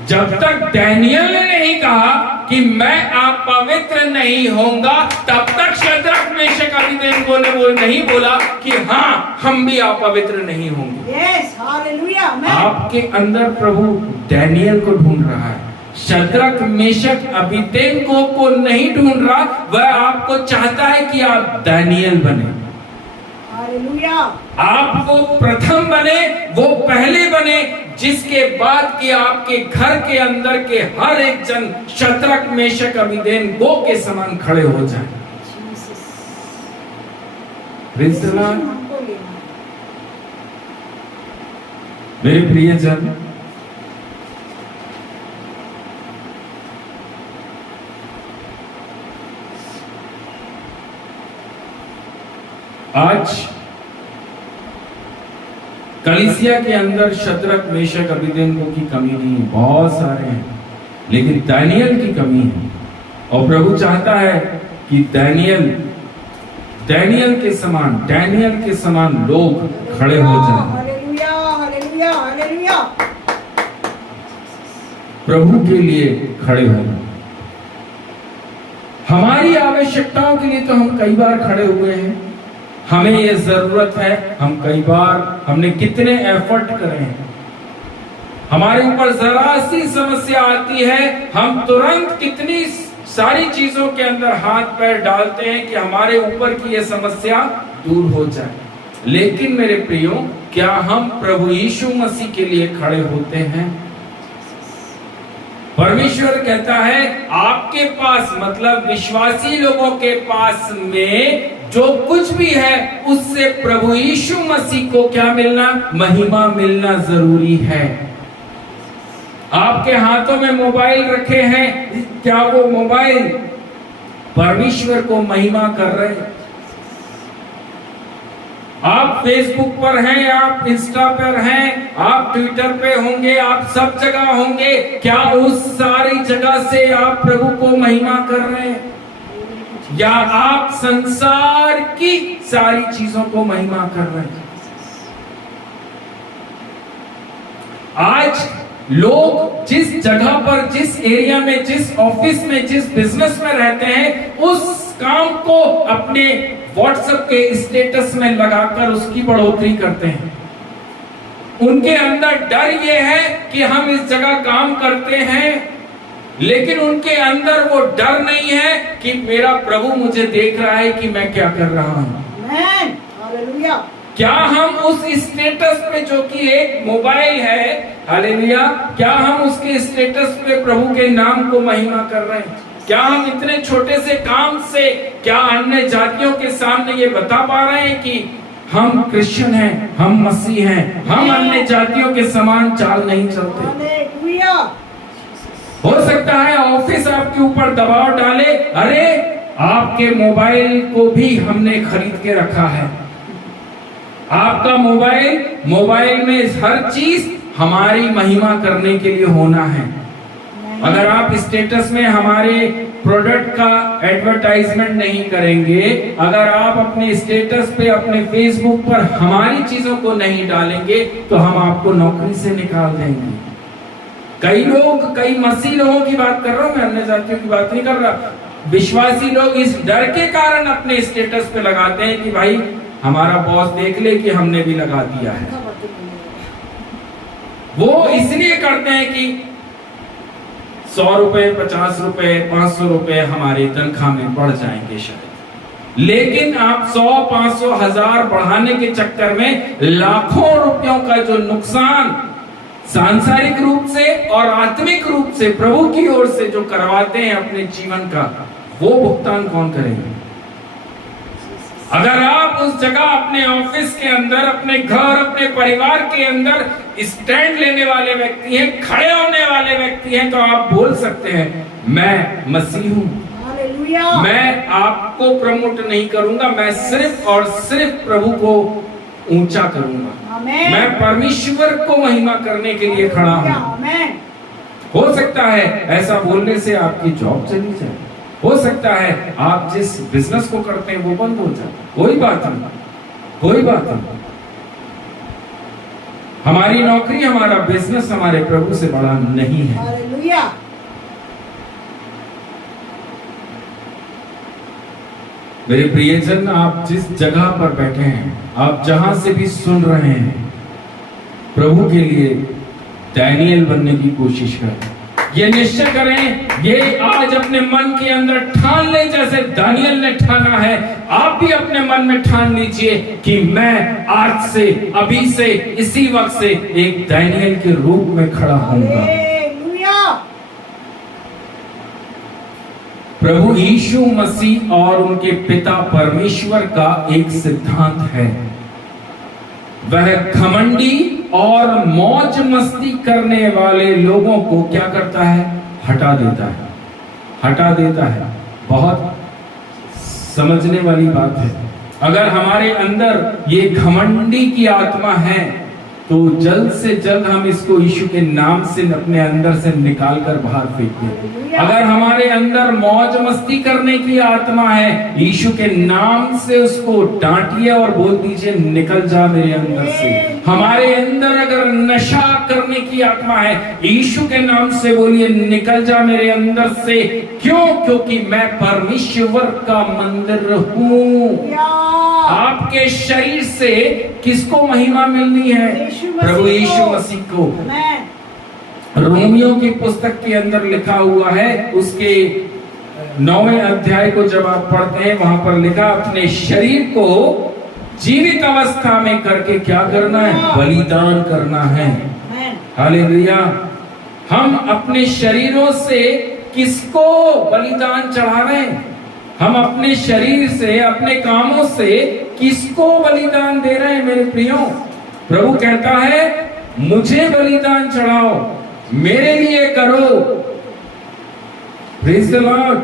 जब तक दानियल ने नहीं कहा कि मैं आप पवित्र नहीं होऊंगा, तब तक शद्रक मेशक अबेदनगो ने वो नहीं बोला कि हाँ, हम भी आप पवित्र नहीं होंगे। Yes, hallelujah, amen. आपके अंदर प्रभु दानियल को ढूंढ रहा है। शद्रक मेशक अबेदनगो को नहीं ढूंढ रहा, वह आपको चाहता है कि आप दानियल बने। Hallelujah. आप वो प्रथम बने, वो पहले बने, जिसके बाद कि आपके घर के अंदर के हर एक जन शद्रक मेशक अबेदनगो के समान खड़े हो जाएं। Jesus. Praise the Lord। हमको लेना। मेरे प्रियजन, आज कलीसिया के अंदर शद्रक मेशक अबेदनगो की कमी नहीं है, बहुत सारे हैं, लेकिन दानियल की कमी है। और प्रभु चाहता है कि दानियल के समान लोग खड़े हो जाएं। Hallelujah, hallelujah, hallelujah. प्रभु के लिए खड़े हो। हमारी आवश्यकताओं के लिए तो हम कई बार खड़े हुए हैं, हमें ये जरूरत है, हम कई बार हमने कितने एफर्ट करे हैं। हमारे ऊपर जरा सी समस्या आती है, हम तुरंत कितनी सारी चीजों के अंदर हाथ पैर डालते हैं कि हमारे ऊपर की ये समस्या दूर हो जाए। लेकिन मेरे प्रियो, क्या हम प्रभु यीशु मसीह के लिए खड़े होते हैं? परमेश्वर कहता है आपके पास, मतलब विश्वासी लोगों के पास में जो कुछ भी है, उससे प्रभु यीशु मसीह को क्या मिलना? महिमा मिलना जरूरी है। आपके हाथों में मोबाइल रखे हैं, क्या वो मोबाइल परमेश्वर को महिमा कर रहे हैं? आप फेसबुक पर हैं, आप इंस्टा पर हैं, आप ट्विटर पे होंगे, आप सब जगह होंगे, क्या उस सारी जगह से आप प्रभु को महिमा कर रहे हैं? या आप संसार की सारी चीजों को महिमा कर रहे हैं? आज लोग जिस जगह पर, जिस एरिया में, जिस ऑफिस में, जिस बिजनेस में रहते हैं, उस काम को अपने व्हाट्सएप के स्टेटस में लगाकर उसकी बढ़ोतरी करते हैं। उनके अंदर डर ये है कि हम इस जगह काम करते हैं, लेकिन उनके अंदर वो डर नहीं है कि मेरा प्रभु मुझे देख रहा है कि मैं क्या कर रहा हूं। आमेन, हालेलुया। क्या हम उस स्टेटस पे, जो कि एक मोबाइल है, हालेलुया, क्या हम उसके स्टेटस पे प्रभु के नाम को महिमा कर रहे हैं? क्या हम इतने छोटे से काम से क्या अन्य जातियों के सामने ये बता पा रहे हैं कि हम क्रिश्चियन हैं, हम मसीह हैं, हम अन्य जातियों के समान चाल नहीं चलते? हालेलुया। हो सकता है ऑफिस आपके ऊपर दबाव डाले, अरे आपके मोबाइल को भी हमने खरीद के रखा है। आपका मोबाइल में हर चीज हमारी महिमा करने के लिए होना है। अगर आप स्टेटस में हमारे प्रोडक्ट का एडवर्टाइजमेंट नहीं करेंगे, अगर आप अपने स्टेटस पे, अपने फेसबुक पर हमारी चीजों को नहीं डालेंगे, तो हम आपको नौकरी से निकाल देंगे। कई मसीह लोगों की बात कर रहा हूं मैं, अन्य जातियों की बात नहीं कर रहा। विश्वासी लोग इस डर के कारण अपने स्टेटस पे लगाते हैं कि भाई हमारा बॉस देख ले कि हमने भी लगा दिया है। वो इसलिए करते हैं कि 100 रुपए, 50 रुपए, 500 रुपए हमारे तनख्वाह में बढ़ जाएंगे शायद, लेकिन आप 100, 500, 1000 बढ़ाने के चक्कर में लाखों रुपयों का जो नुकसान सांसारिक रूप से और आत्मिक रूप से प्रभु की ओर से जो करवाते हैं अपने जीवन का, वो भुगतान कौन करेगा? अगर आप उस जगह अपने ऑफिस के अंदर, अपने घर, अपने परिवार के अंदर स्टैंड लेने वाले व्यक्ति हैं, खड़े होने वाले व्यक्ति हैं, तो आप बोल सकते हैं मैं मसीह हूं, मैं आपको प्रमोट नहीं करूंगा, मैं सिर्फ और सिर्फ प्रभु को ऊंचा करूंगा। आमेन। मैं परमेश्वर को महिमा करने के लिए खड़ा हूं। आमेन। हो सकता है ऐसा बोलने से आपकी जॉब चली जाए, हो सकता है आप जिस बिजनेस को करते हैं वो बंद हो जाए, कोई बात नहीं, कोई बात नहीं। हमारी नौकरी, हमारा बिजनेस हमारे प्रभु से बड़ा नहीं है। हालेलुया। मेरे प्रियजन, आप जिस जगह पर बैठे हैं, आप जहां से भी सुन रहे हैं, प्रभु के लिए डैनियल बनने की कोशिश करें। ये निश्चय करें, ये आज अपने मन के अंदर ठान ले, जैसे दानियल ने ठाना है। आप भी अपने मन में ठान लीजिए कि मैं आज से, अभी से, इसी वक्त से एक दानियल के रूप में खड़ा होऊंगा। हालेलुया। प्रभु यीशु मसीह और उनके पिता परमेश्वर का एक सिद्धांत है, वह घमंडी और मौज मस्ती करने वाले लोगों को क्या करता है? हटा देता है, हटा देता है। बहुत समझने वाली बात है। अगर हमारे अंदर ये घमंडी की आत्मा है तो जल्द से जल्द हम इसको यीशु के नाम से अपने अंदर से निकाल कर बाहर फेंक दें। अगर हमारे अंदर मौज मस्ती करने की आत्मा है, यीशु के नाम से उसको डांटिए और बोल दीजिए, निकल जा मेरे अंदर से। हमारे अंदर अगर नशा करने की आत्मा है, यीशु के नाम से बोलिए, निकल जा मेरे अंदर से। क्यों? क्योंकि मैं परमेश्वर का मंदिर हूँ। आपके शरीर से किसको महिमा मिलनी है? प्रभु यीशु मसीह को। रोमियो की पुस्तक के अंदर लिखा हुआ है, उसके 9वें अध्याय को जब आप पढ़ते हैं, वहां पर लिखा, अपने शरीर को जीवित अवस्था में करके क्या करना है? बलिदान करना है। हालेलुया। हम अपने शरीरों से किसको बलिदान चढ़ा रहे हैं? हम अपने शरीर से, अपने कामों से किसको बलिदान दे रहे हैं? मेरे प्रियो, प्रभु कहता है, मुझे बलिदान चढ़ाओ, मेरे लिए करो। Praise the Lord.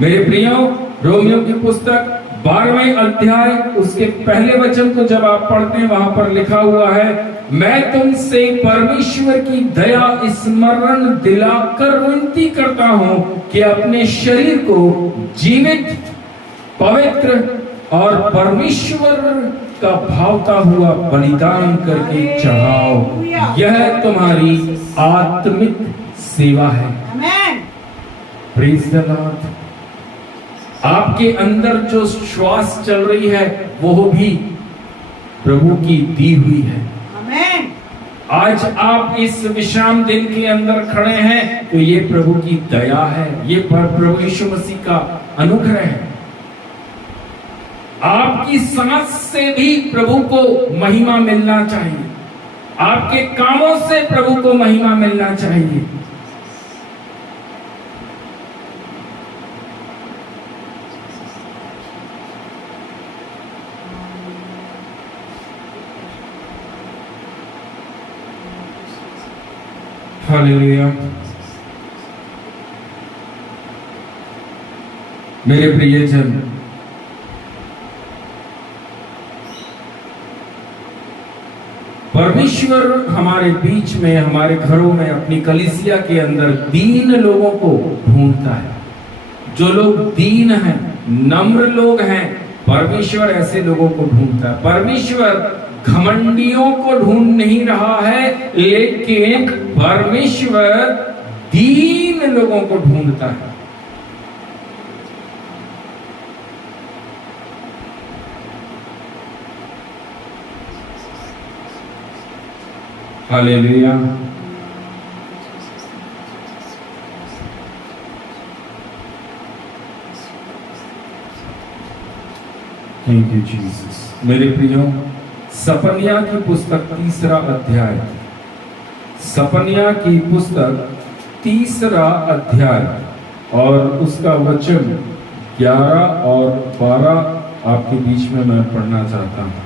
मेरे प्रियो, रोमियो की पुस्तक 12वें अध्याय उसके पहले वचन को जब आप पढ़ते हैं, वहां पर लिखा हुआ है, मैं तुमसे परमेश्वर की दया स्मरण दिलाकर विनती करता हूं कि अपने शरीर को जीवित, पवित्र और परमेश्वर का भावता हुआ बलिदान करके चढ़ाओ। यह तुम्हारी आत्मिक सेवा है। Praise the Lord. आपके अंदर जो श्वास चल रही है वो भी प्रभु की दी हुई है। आज आप इस विश्राम दिन के अंदर खड़े हैं तो ये प्रभु की दया है, ये प्रभु यीशु मसीह का अनुग्रह है। आपकी सांस से भी प्रभु को महिमा मिलना चाहिए, आपके कामों से प्रभु को महिमा मिलना चाहिए। हालेलुया। मेरे प्रियजन, परमेश्वर हमारे बीच में, हमारे घरों में, अपनी कलीसिया के अंदर दीन लोगों को ढूंढता है। जो लोग दीन हैं, नम्र लोग हैं, परमेश्वर ऐसे लोगों को ढूंढता है। परमेश्वर घमंडियों को ढूंढ नहीं रहा है, लेकिन परमेश्वर दीन लोगों को ढूंढता है। हालेलुया। Thank you Jesus. मेरे प्रियो, सपनिया की पुस्तक 3रा अध्याय, सपनिया की पुस्तक 3रा अध्याय और उसका वचन 11 और 12 आपके बीच में मैं पढ़ना चाहता हूँ।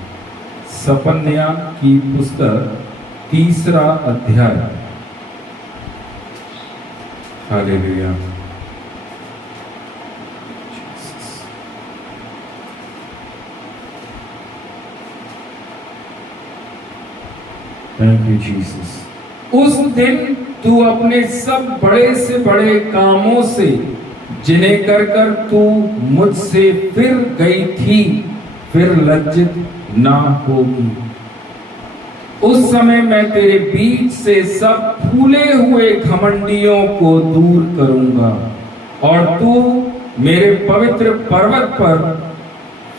सपनिया की पुस्तक 3रा अध्याय। हालेलुया। Thank you Jesus. उस दिन तू अपने सब बड़े से बड़े कामों से जिन्हें कर कर तू मुझसे फिर गई थी, फिर लज्जित ना होगी। उस समय मैं तेरे बीच से सब फूले हुए घमंडियों को दूर करूंगा और तू मेरे पवित्र पर्वत पर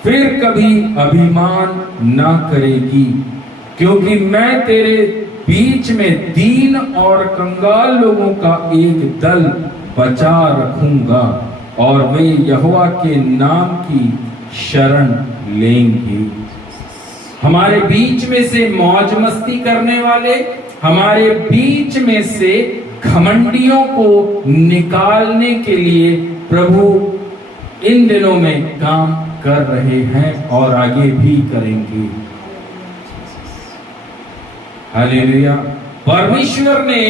फिर कभी अभिमान ना करेगी, क्योंकि मैं तेरे बीच में दीन और कंगाल लोगों का एक दल बचा रखूंगा और वे यहोवा के नाम की शरण लेंगे। हमारे बीच में से मौज मस्ती करने वाले, हमारे बीच में से घमंडियों को निकालने के लिए प्रभु इन दिनों में काम कर रहे हैं और आगे भी करेंगे। हालेलुया। परमेश्वर ने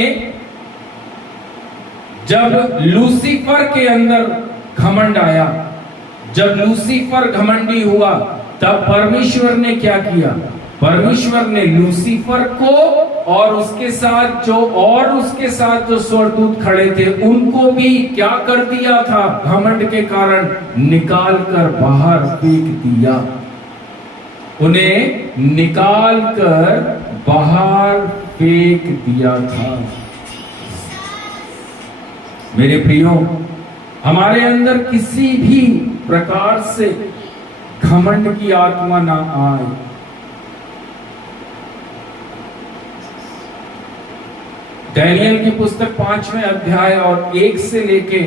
जब लूसीफर के अंदर घमंड आया, जब लूसीफर घमंडी हुआ, तब परमेश्वर ने क्या किया? परमेश्वर ने लूसीफर को और उसके साथ जो स्वर्गदूत खड़े थे उनको भी क्या कर दिया था? घमंड के कारण निकाल कर बाहर फेंक दिया। उन्हें निकाल कर बाहर फेंक दिया था। मेरे प्रियो, हमारे अंदर किसी भी प्रकार से घमंड की आत्मा ना आए। दानियेल की पुस्तक 5वें अध्याय और 1 से लेके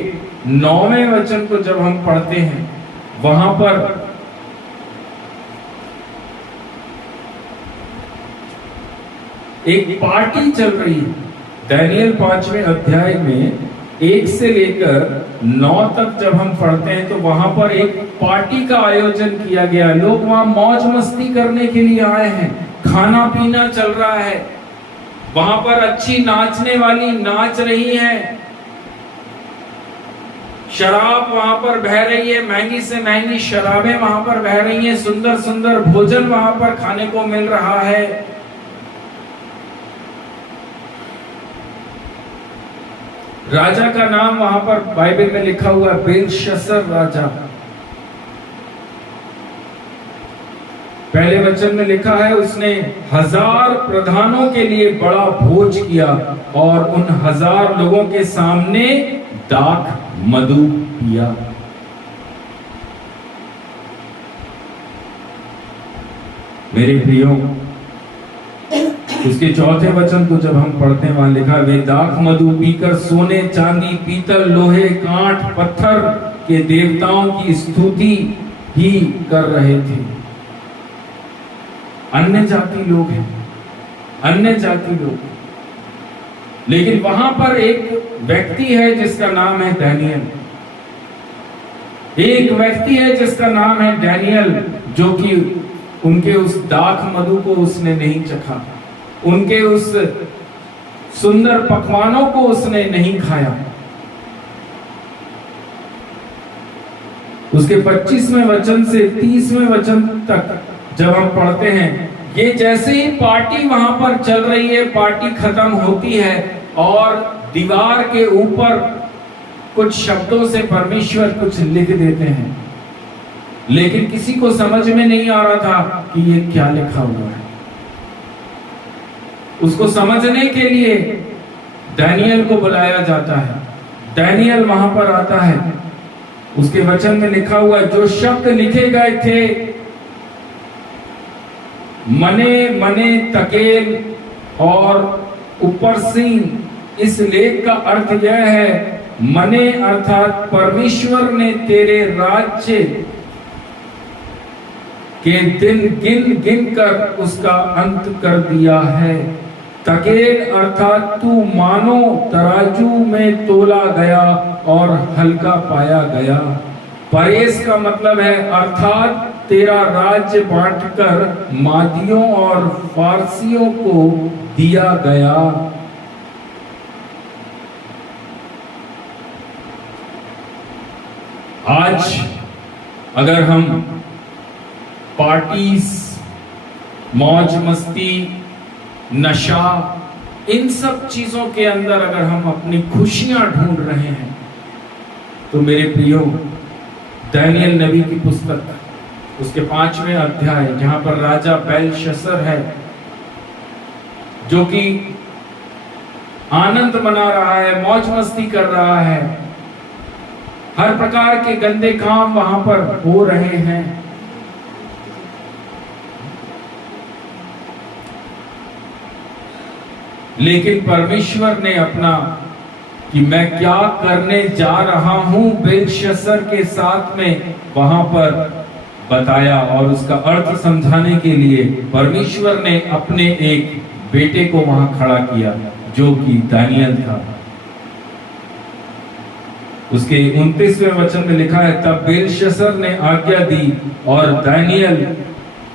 9वें वचन को जब हम पढ़ते हैं, वहां पर एक पार्टी चल रही है। दानियेल 5वें अध्याय में 1 से लेकर 9 तक जब हम पढ़ते हैं तो वहां पर एक पार्टी का आयोजन किया गया। लोग वहां मौज मस्ती करने के लिए आए हैं, खाना पीना चल रहा है, वहां पर अच्छी नाचने वाली नाच रही है, शराब वहां पर बह रही है, महंगी से महंगी शराबें वहां पर बह रही हैं, सुंदर सुंदर भोजन वहां पर खाने को मिल रहा है। राजा का नाम वहां पर बाइबल में लिखा हुआ है बेलशस्सर राजा। पहले वचन में लिखा है उसने 1000 प्रधानों के लिए बड़ा भोज किया और उन 1000 लोगों के सामने दाख मधु पिया। मेरे प्रियो, इसके 4थे वचन को जब हम पढ़ते हैं वहां लिखा, वे दाख मधु पीकर सोने चांदी पीतल लोहे कांट पत्थर के देवताओं की स्तुति ही कर रहे थे। अन्य जाति लोग हैं, अन्य जाति लोग, लेकिन वहां पर एक व्यक्ति है जिसका नाम है दानियेल। एक व्यक्ति है जिसका नाम है दानियेल, जो कि उनके उस दाख मधु को उसने नहीं चखा, उनके उस सुंदर पकवानों को उसने नहीं खाया। उसके 25वें वचन से 30वें वचन तक जब हम पढ़ते हैं, ये जैसे ही पार्टी वहां पर चल रही है, पार्टी खत्म होती है और दीवार के ऊपर कुछ शब्दों से परमेश्वर कुछ लिख देते हैं, लेकिन किसी को समझ में नहीं आ रहा था कि ये क्या लिखा हुआ है। उसको समझने के लिए दानियेल को बुलाया जाता है। दानियेल वहां पर आता है। उसके वचन में लिखा हुआ है, जो शब्द लिखे गए थे मने मने तकेल और उपरसीन, इस लेख का अर्थ यह है, मने अर्थात परमेश्वर ने तेरे राज्य के दिन गिन गिन कर उसका अंत कर दिया है। तकेल अर्थात तू मानो तराजू में तोला गया और हल्का पाया गया। परेश का मतलब है अर्थात तेरा राज्य बांटकर मादियों और फारसियों को दिया गया। आज अगर हम पार्टीज, मौज मस्ती नशा, इन सब चीजों के अंदर अगर हम अपनी खुशियां ढूंढ रहे हैं, तो मेरे प्रियो, दानियल नबी की पुस्तक उसके 5वें अध्याय, जहां पर राजा बेलशस्सर है जो कि आनंद मना रहा है, मौज मस्ती कर रहा है, हर प्रकार के गंदे काम वहां पर हो रहे हैं, लेकिन परमेश्वर ने अपना कि मैं क्या करने जा रहा हूं बेलशस्सर के साथ में वहां पर बताया, और उसका अर्थ समझाने के लिए परमेश्वर ने अपने एक बेटे को वहां खड़ा किया जो कि दानियल था। उसके 29वें वचन में लिखा है, तब बेलशस्सर ने आज्ञा दी और दानियल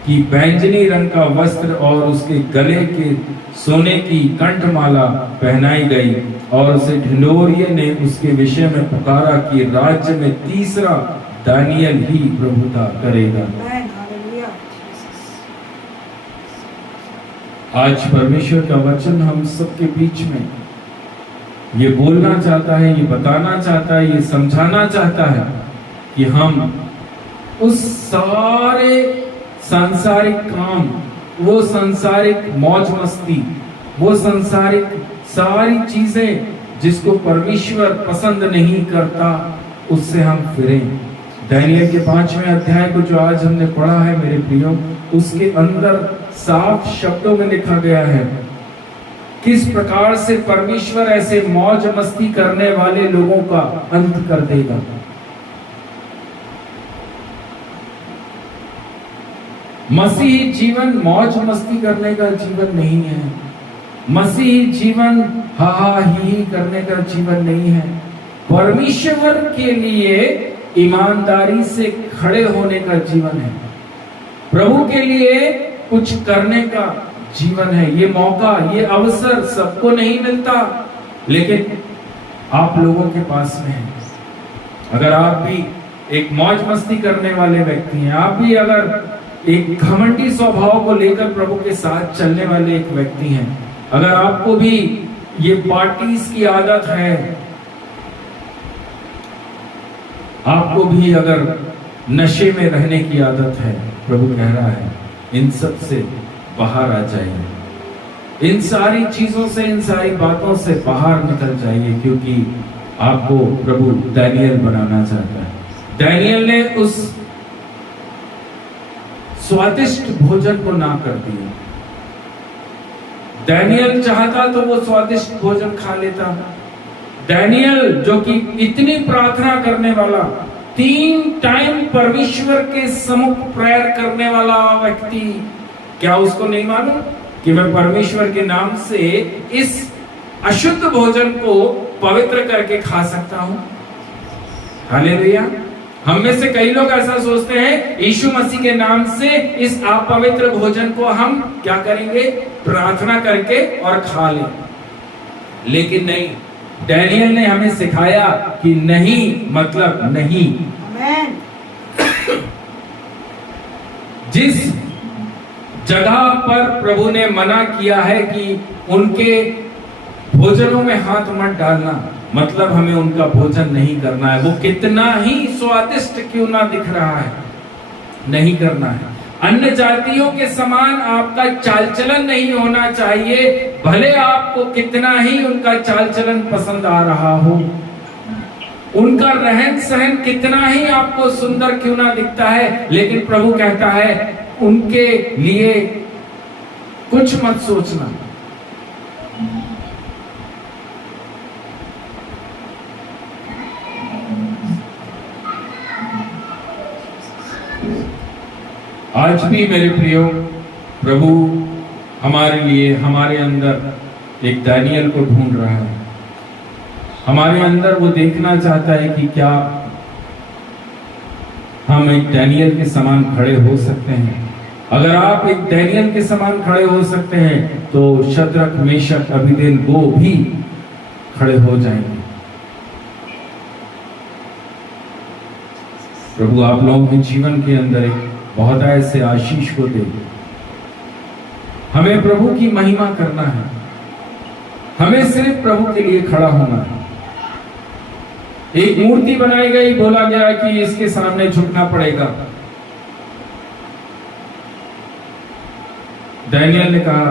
की बैंगनी रंग का वस्त्र और उसके गले के सोने की कंठमाला पहनाई गई, और उसे ढिंढोरिये ने उसके विषय में पुकारा कि राज्य में तीसरा दानियल ही प्रभुता करेगा। आज परमेश्वर का वचन हम सबके बीच में ये बोलना चाहता है, ये बताना चाहता है, ये समझाना चाहता है कि हम उस सारे सांसारिक काम, वो सांसारिक मौज मस्ती, वो सांसारिक सारी चीजें जिसको परमेश्वर पसंद नहीं करता, उससे हम फिरें। दानियल के 5वें अध्याय को जो आज हमने पढ़ा है मेरे प्रियो, उसके अंदर साफ शब्दों में लिखा गया है किस प्रकार से परमेश्वर ऐसे मौज मस्ती करने वाले लोगों का अंत कर देगा। मसीही जीवन मौज मस्ती करने का जीवन नहीं है। मसीही जीवन हा हा ही करने का जीवन नहीं है। परमेश्वर के लिए ईमानदारी से खड़े होने का जीवन है। प्रभु के लिए कुछ करने का जीवन है। ये मौका, ये अवसर सबको नहीं मिलता, लेकिन आप लोगों के पास में है। अगर आप भी एक मौज मस्ती करने वाले व्यक्ति हैं, आप भी अगर एक घमंडी स्वभाव को लेकर प्रभु के साथ चलने वाले एक व्यक्ति हैं, अगर आपको भी ये पार्टीज की आदत है, आपको भी अगर नशे में रहने की आदत है, प्रभु कह रहा है इन सब से बाहर आ जाइए। इन सारी चीजों से, इन सारी बातों से बाहर निकल जाइए, क्योंकि आपको प्रभु दानियल बनाना चाहता है। दानियल ने उस स्वादिष्ट भोजन को ना कर दिया। दानियल चाहता तो वो स्वादिष्ट भोजन खा लेता। दानियल जो कि इतनी प्रार्थना करने वाला, 3 टाइम परमेश्वर के सम्मुख प्रेयर करने वाला व्यक्ति, क्या उसको नहीं मालूम कि मैं परमेश्वर के नाम से इस अशुद्ध भोजन को पवित्र करके खा सकता हूं? हालेलुया। हम में से कई लोग ऐसा सोचते हैं, यीशु मसीह के नाम से इस अपवित्र भोजन को हम क्या करेंगे? प्रार्थना करके और खा लें। लेकिन नहीं, दानियल ने हमें सिखाया कि नहीं मतलब नहीं। आमेन। जिस जगह पर प्रभु ने मना किया है कि उनके भोजनों में हाथ मत डालना, मतलब हमें उनका भोजन नहीं करना है। वो कितना ही स्वादिष्ट क्यों ना दिख रहा है, नहीं करना है। अन्य जातियों के समान आपका चाल चलन नहीं होना चाहिए, भले आपको कितना ही उनका चाल चलन पसंद आ रहा हो, उनका रहन सहन कितना ही आपको सुंदर क्यों ना दिखता है, लेकिन प्रभु कहता है उनके लिए कुछ मत सोचना। आज भी मेरे प्रियो, प्रभु हमारे लिए, हमारे अंदर एक दानियल को ढूंढ रहा है। हमारे अंदर वो देखना चाहता है कि क्या हम एक दानियल के समान खड़े हो सकते हैं। अगर आप एक दानियल के समान खड़े हो सकते हैं तो शद्रक, मेशक, अबेदनेगो भी खड़े हो जाएंगे। प्रभु आप लोगों के जीवन के अंदर एक बहुत ऐसे आशीष को दे। हमें प्रभु की महिमा करना है, हमें सिर्फ प्रभु के लिए खड़ा होना है। एक मूर्ति बनाई गई, बोला गया कि इसके सामने झुकना पड़ेगा। दानियल ने कहा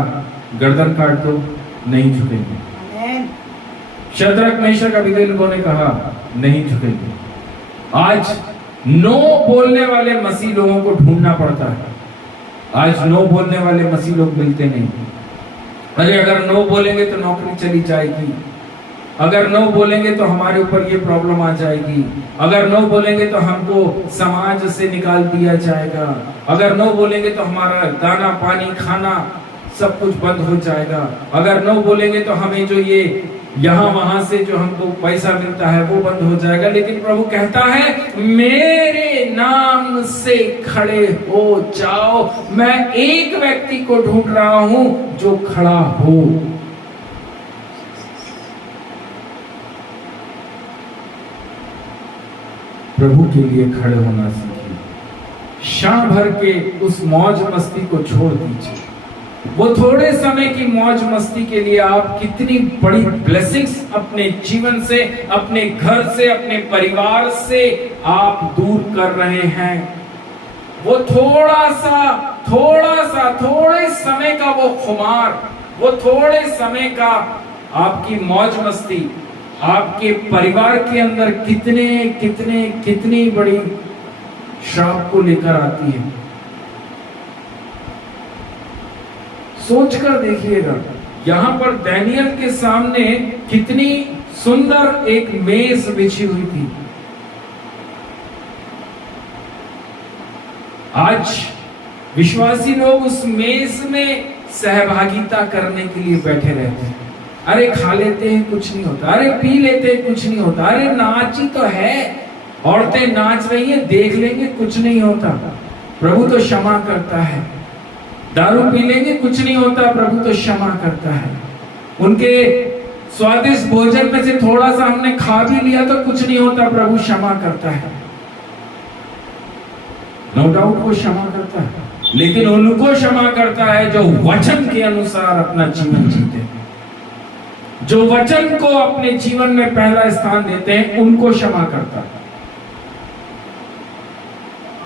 गर्दन काट दो, नहीं झुकेंगे। शद्रक मेशक अबेदनगो ने कहा नहीं झुकेंगे। आज नो बोलने वाले मसीह लोगों को ढूंढना पड़ता है। आज नो बोलने वाले मसीह लोग मिलते नहीं। अरे अगर नो बोलेंगे तो नौकरी चली जाएगी, अगर नो बोलेंगे तो हमारे ऊपर ये प्रॉब्लम आ जाएगी, अगर नो बोलेंगे तो हमको समाज से निकाल दिया जाएगा, अगर नो बोलेंगे तो हमारा दाना पानी खाना सब कुछ बंद हो जाएगा, अगर नो बोलेंगे तो हमें जो ये यहाँ वहां से जो हमको पैसा मिलता है वो बंद हो जाएगा। लेकिन प्रभु कहता है मेरे नाम से खड़े हो जाओ। मैं एक व्यक्ति को ढूंढ रहा हूं जो खड़ा हो। प्रभु के लिए खड़े होना सीखिए। क्षण भर के उस मौज मस्ती को छोड़ दीजिए। वो थोड़े समय की मौज मस्ती के लिए आप कितनी बड़ी ब्लेसिंग्स अपने जीवन से, अपने घर से, अपने परिवार से आप दूर कर रहे हैं। वो थोड़े समय का वो खुमार, वो थोड़े समय का आपकी मौज मस्ती आपके परिवार के अंदर कितनी बड़ी श्राप को लेकर आती है। सोचकर देखिएगा, यहां पर दानियल के सामने कितनी सुंदर एक मेज बिछी हुई थी। आज विश्वासी लोग उस मेज में सहभागिता करने के लिए बैठे रहते हैं। अरे खा लेते हैं कुछ नहीं होता, अरे पी लेते हैं कुछ नहीं होता, अरे नाच ही तो है, औरतें नाच रही हैं देख लेंगे कुछ नहीं होता, प्रभु तो क्षमा करता है। दारू पी लेंगे कुछ नहीं होता, प्रभु तो क्षमा करता है। उनके स्वादिष्ट भोजन में से थोड़ा सा हमने खा भी लिया तो कुछ नहीं होता, प्रभु क्षमा करता है। नो डाउट वो क्षमा करता है, लेकिन उनको क्षमा करता है जो वचन के अनुसार अपना जीवन जीते हैं, जो वचन को अपने जीवन में पहला स्थान देते हैं, उनको क्षमा करता है।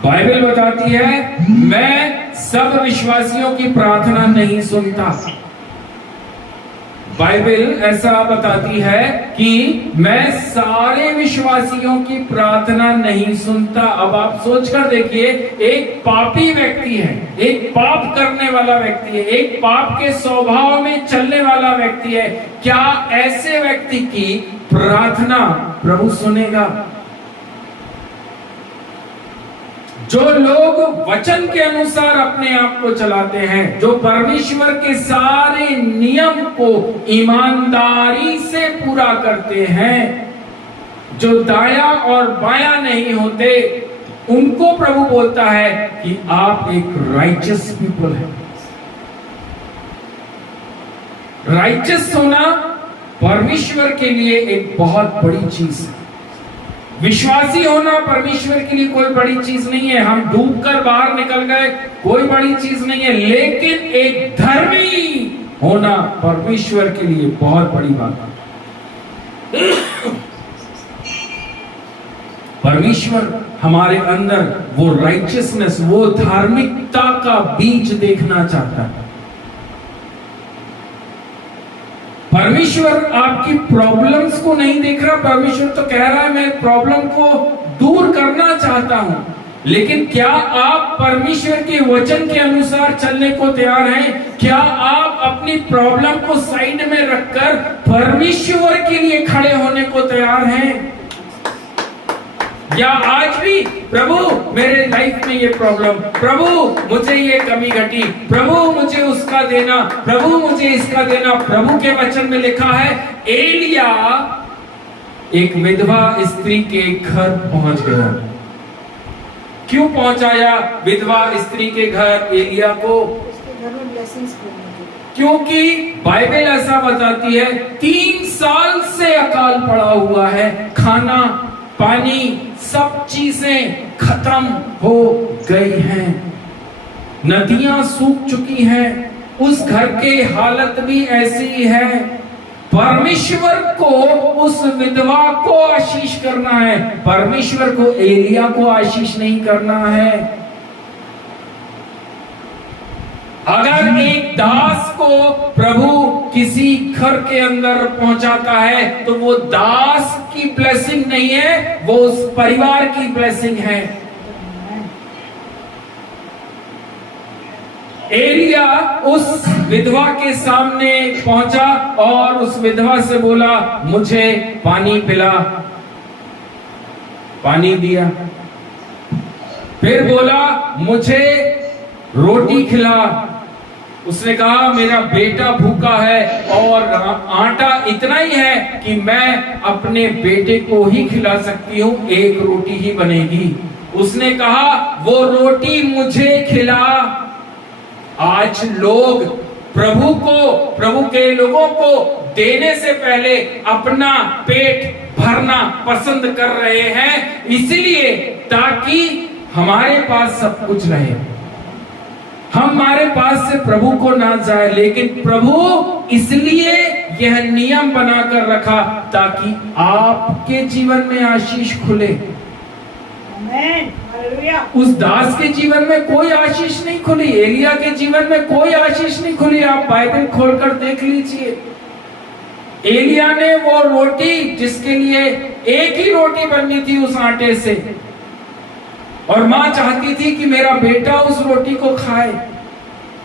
बाइबल बताती है मैं सब विश्वासियों की प्रार्थना नहीं सुनता। बाइबल ऐसा बताती है कि मैं सारे विश्वासियों की प्रार्थना नहीं सुनता। अब आप सोचकर देखिए, एक पापी व्यक्ति है, एक पाप करने वाला व्यक्ति है, एक पाप के स्वभाव में चलने वाला व्यक्ति है, क्या ऐसे व्यक्ति की प्रार्थना प्रभु सुनेगा? जो लोग वचन के अनुसार अपने आप को चलाते हैं, जो परमेश्वर के सारे नियम को ईमानदारी से पूरा करते हैं, जो दाया और बाया नहीं होते, उनको प्रभु बोलता है कि आप एक राइचियस पीपल है। राइचियस होना परमेश्वर के लिए एक बहुत बड़ी चीज है। विश्वासी होना परमेश्वर के लिए कोई बड़ी चीज नहीं है। हम डूबकर बाहर निकल गए, कोई बड़ी चीज नहीं है, लेकिन एक धर्मी होना परमेश्वर के लिए बहुत बड़ी बात है। परमेश्वर हमारे अंदर वो राइचियसनेस, वो धार्मिकता का बीज देखना चाहता है। परमेश्वर आपकी प्रॉब्लम्स को नहीं देख रहा। परमेश्वर तो कह रहा है मैं प्रॉब्लम को दूर करना चाहता हूं, लेकिन क्या आप परमेश्वर के वचन के अनुसार चलने को तैयार हैं? क्या आप अपनी प्रॉब्लम को साइड में रखकर परमेश्वर के लिए खड़े होने को तैयार हैं? या आज भी प्रभु मेरे लाइफ में ये प्रॉब्लम, प्रभु मुझे ये कमी घटी, प्रभु मुझे उसका देना, प्रभु मुझे इसका देना। प्रभु के वचन में लिखा है एलिया एक विधवा स्त्री के घर पहुंच गया। क्यों पहुंचाया विधवा स्त्री के घर एलिया को? क्योंकि बाइबल ऐसा बताती है 3 साल से अकाल पड़ा हुआ है, खाना पानी सब चीजें खत्म हो गई हैं, नदियां सूख चुकी हैं, उस घर की हालत भी ऐसी है। परमेश्वर को उस विधवा को आशीष करना है, परमेश्वर को एलिया को आशीष नहीं करना है। अगर एक दास को प्रभु किसी घर के अंदर पहुंचाता है तो वो दास की ब्लेसिंग नहीं है, वो उस परिवार की ब्लेसिंग है। एलिया उस विधवा के सामने पहुंचा और उस विधवा से बोला, मुझे पानी पिला। पानी दिया। फिर बोला, मुझे रोटी खिला। उसने कहा, मेरा बेटा भूखा है और आटा इतना ही है कि मैं अपने बेटे को ही खिला सकती हूँ, एक रोटी ही बनेगी। उसने कहा, वो रोटी मुझे खिला। आज लोग प्रभु के लोगों को देने से पहले अपना पेट भरना पसंद कर रहे हैं, इसलिए ताकि हमारे पास सब कुछ रहे, हमारे पास से प्रभु को ना जाए। लेकिन प्रभु इसलिए यह नियम बनाकर रखा ताकि आपके जीवन में आशीष खुले। उस दास के जीवन में कोई आशीष नहीं खुली, एलिया के जीवन में कोई आशीष नहीं खुली। आप बाइबल खोलकर देख लीजिए। एलिया ने वो रोटी, जिसके लिए एक ही रोटी बननी थी उस आटे से, और मां चाहती थी कि मेरा बेटा उस रोटी को खाए,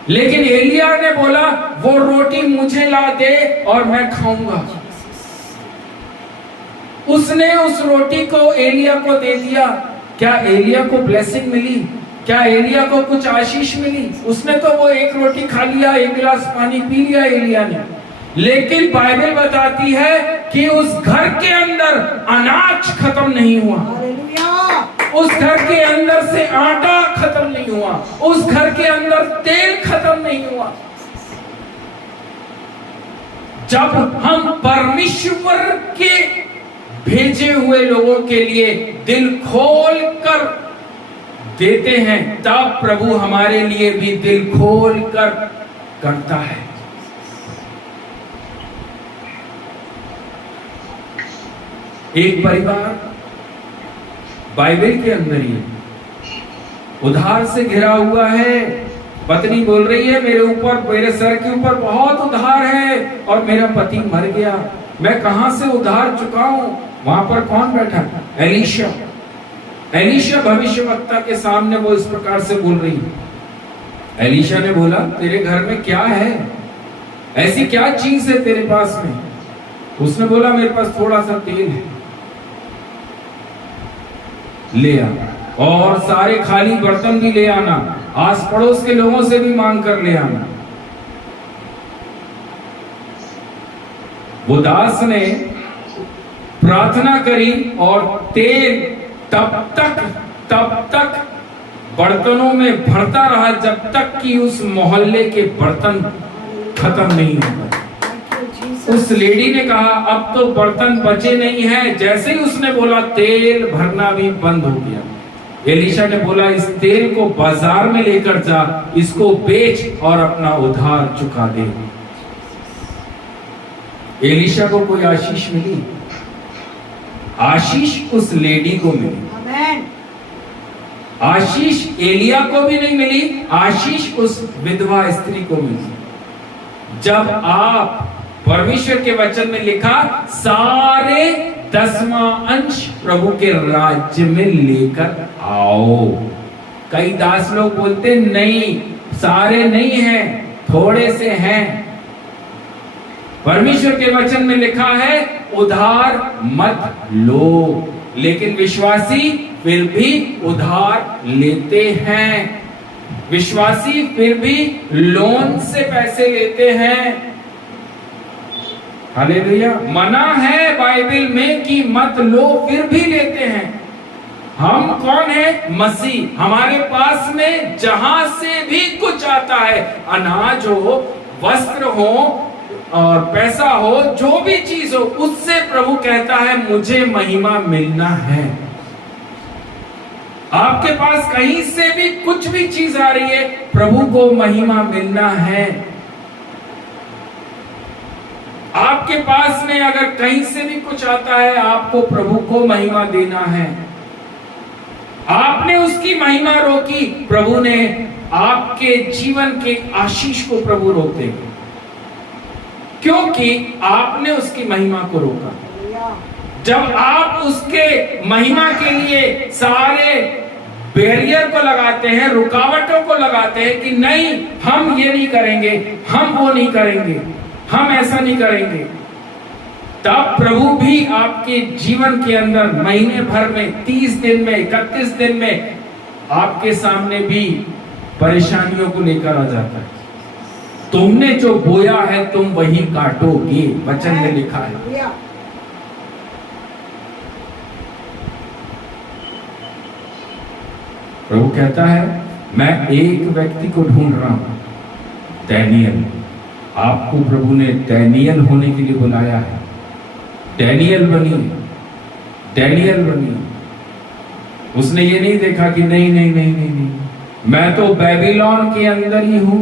लेकिन एलिया ने बोला, वो रोटी मुझे ला दे और मैं खाऊंगा। उसने उस रोटी को एलिया को दे दिया। क्या एलिया को ब्लेसिंग मिली? क्या एलिया को कुछ आशीष मिली? उसने तो वो एक रोटी खा लिया, एक गिलास पानी पी लिया एलिया ने। लेकिन बाइबल बताती है कि उस घर के अंदर अनाज खत्म नहीं हुआ, उस घर के अंदर से आटा खत्म नहीं हुआ, उस घर के अंदर तेल खत्म नहीं हुआ। जब हम परमेश्वर के भेजे हुए लोगों के लिए दिल खोल कर देते हैं, तब प्रभु हमारे लिए भी दिल खोल कर करता है। एक परिवार बाइबल के अंदर ही उधार से घिरा हुआ है। पत्नी बोल रही है, मेरे ऊपर, मेरे सर के ऊपर बहुत उधार है और मेरा पति मर गया, मैं कहां से उधार चुकाऊं। वहां पर कौन बैठा? एलीशा भविष्यवक्ता के सामने वो इस प्रकार से बोल रही है। एलीशा ने बोला, तेरे घर में क्या है? ऐसी क्या चीज है तेरे पास में? उसने बोला, मेरे पास थोड़ा सा तेल है, ले आ, और सारे खाली बर्तन भी ले आना, आस पड़ोस के लोगों से भी मांग कर ले आना। वो दास ने प्रार्थना करी और तेल तब तक बर्तनों में भरता रहा जब तक कि उस मोहल्ले के बर्तन खत्म नहीं हुए। उस लेडी ने कहा, अब तो बर्तन बचे नहीं हैं। जैसे ही उसने बोला, तेल भरना भी बंद हो गया। एलीशा ने बोला, इस तेल को बाजार में लेकर जा, इसको बेच और अपना उधार चुका दे। एलीशा को कोई आशीष मिली? आशीष उस लेडी को मिली। आशीष एलिया को भी नहीं मिली, आशीष उस विधवा स्त्री को मिली। जब आप परमेश्वर के वचन में लिखा, सारे 10वां अंश प्रभु के राज्य में लेकर आओ। कई दास लोग बोलते, नहीं, सारे नहीं हैं, थोड़े से हैं। परमेश्वर के वचन में लिखा है, उधार मत लो, लेकिन विश्वासी फिर भी उधार लेते हैं। विश्वासी फिर भी लोन से पैसे लेते हैं। हालेलुया। मना है बाइबल में कि मत लो, फिर भी लेते हैं। हम कौन है? मसीह। हमारे पास में जहां से भी कुछ आता है, अनाज हो, वस्त्र हो और पैसा हो, जो भी चीज हो, उससे प्रभु कहता है मुझे महिमा मिलना है। आपके पास कहीं से भी कुछ भी चीज आ रही है, प्रभु को महिमा मिलना है। आपके पास में अगर कहीं से भी कुछ आता है, आपको प्रभु को महिमा देना है। आपने उसकी महिमा रोकी, प्रभु ने आपके जीवन के आशीष को प्रभु रोक देंगे, क्योंकि आपने उसकी महिमा को रोका। जब आप उसके महिमा के लिए सारे बैरियर को लगाते हैं, रुकावटों को लगाते हैं कि नहीं हम ये नहीं करेंगे, हम वो नहीं करेंगे, हम ऐसा नहीं करेंगे, तब प्रभु भी आपके जीवन के अंदर महीने भर में, 30 दिन में, 31 दिन में आपके सामने भी परेशानियों को लेकर आ जाता है। तुमने जो बोया है तुम वही काटोगे, वचन में लिखा है। प्रभु कहता है मैं एक व्यक्ति को ढूंढ रहा हूं, डैनियल। आपको प्रभु ने डैनियल होने के लिए बुलाया है। डैनियल बनिए, डैनियल बनिए। उसने ये नहीं देखा कि नहीं नहीं नहीं नहीं नहीं, मैं तो बेबीलोन के अंदर ही हूं,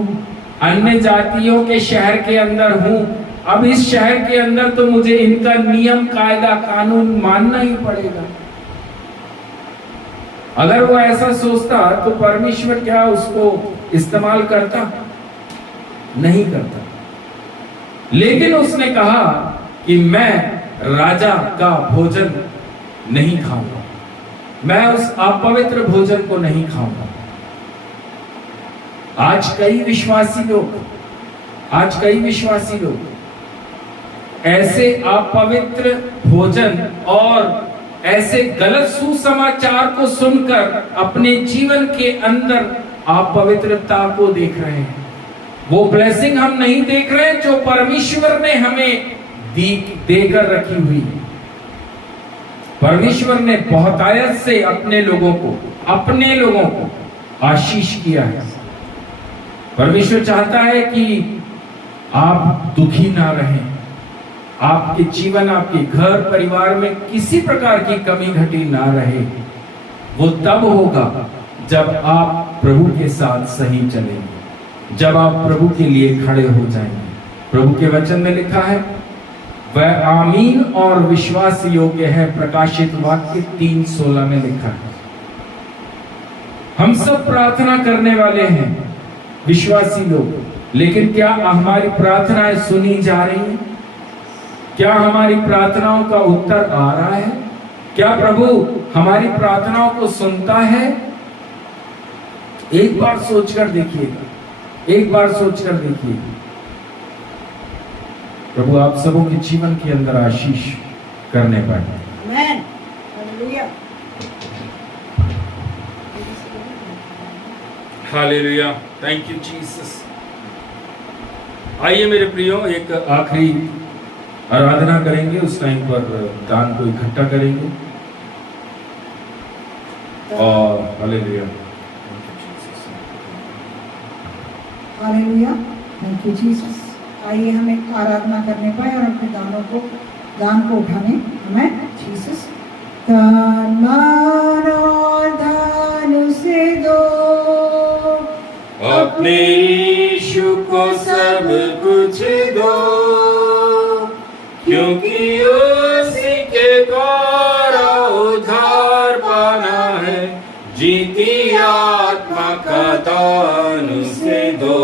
अन्य जातियों के शहर के अंदर हूं। अब इस शहर के अंदर तो मुझे इनका नियम कायदा कानून मानना ही पड़ेगा। अगर वो ऐसा सोचता तो परमेश्वर क्या उसको इस्तेमाल करता? नहीं करता। लेकिन उसने कहा कि मैं राजा का भोजन नहीं खाऊंगा, मैं उस अपवित्र भोजन को नहीं खाऊंगा। आज कई विश्वासी लोग ऐसे अपवित्र भोजन और ऐसे गलत सुसमाचार को सुनकर अपने जीवन के अंदर अपवित्रता को देख रहे हैं। वो ब्लेसिंग हम नहीं देख रहे जो परमेश्वर ने हमें देकर रखी हुई है। परमेश्वर ने बहुतायत से अपने लोगों को आशीष किया है। परमेश्वर चाहता है कि आप दुखी ना रहें, आपके जीवन, आपके घर परिवार में किसी प्रकार की कमी घटी ना रहे। वो तब होगा जब आप प्रभु के साथ सही चलेंगे, जब आप प्रभु के लिए खड़े हो जाएंगे। प्रभु के वचन में लिखा है वह आमीन और विश्वास योग्य है। प्रकाशित वाक्य 3:16 में लिखा है। हम सब प्रार्थना करने वाले हैं, विश्वासी लोग, लेकिन क्या हमारी प्रार्थनाएं सुनी जा रही हैं? क्या हमारी प्रार्थनाओं का उत्तर आ रहा है? क्या प्रभु हमारी प्रार्थनाओं को सुनता है? एक बार सोचकर देखिएगा, एक बार सोचकर देखिएगा। प्रभु आप सबों के जीवन के अंदर आशीष करने पाए। आमीन, hallelujah, hallelujah, thank you Jesus. आइए मेरे प्रियो, एक आखिरी आराधना करेंगे। उस टाइम पर दान को इकट्ठा करेंगे और hallelujah, hallelujah, thank you Jesus. आइए हम एक आराधना करने पाए और अपने दान को उठाने। हमें जीसस। तन मन और धन उसे दो, अपने यीशु को सब कुछ दो, क्योंकि उसी के द्वारा उद्धार पाना है। जीती आत्मा का दान उसे दो,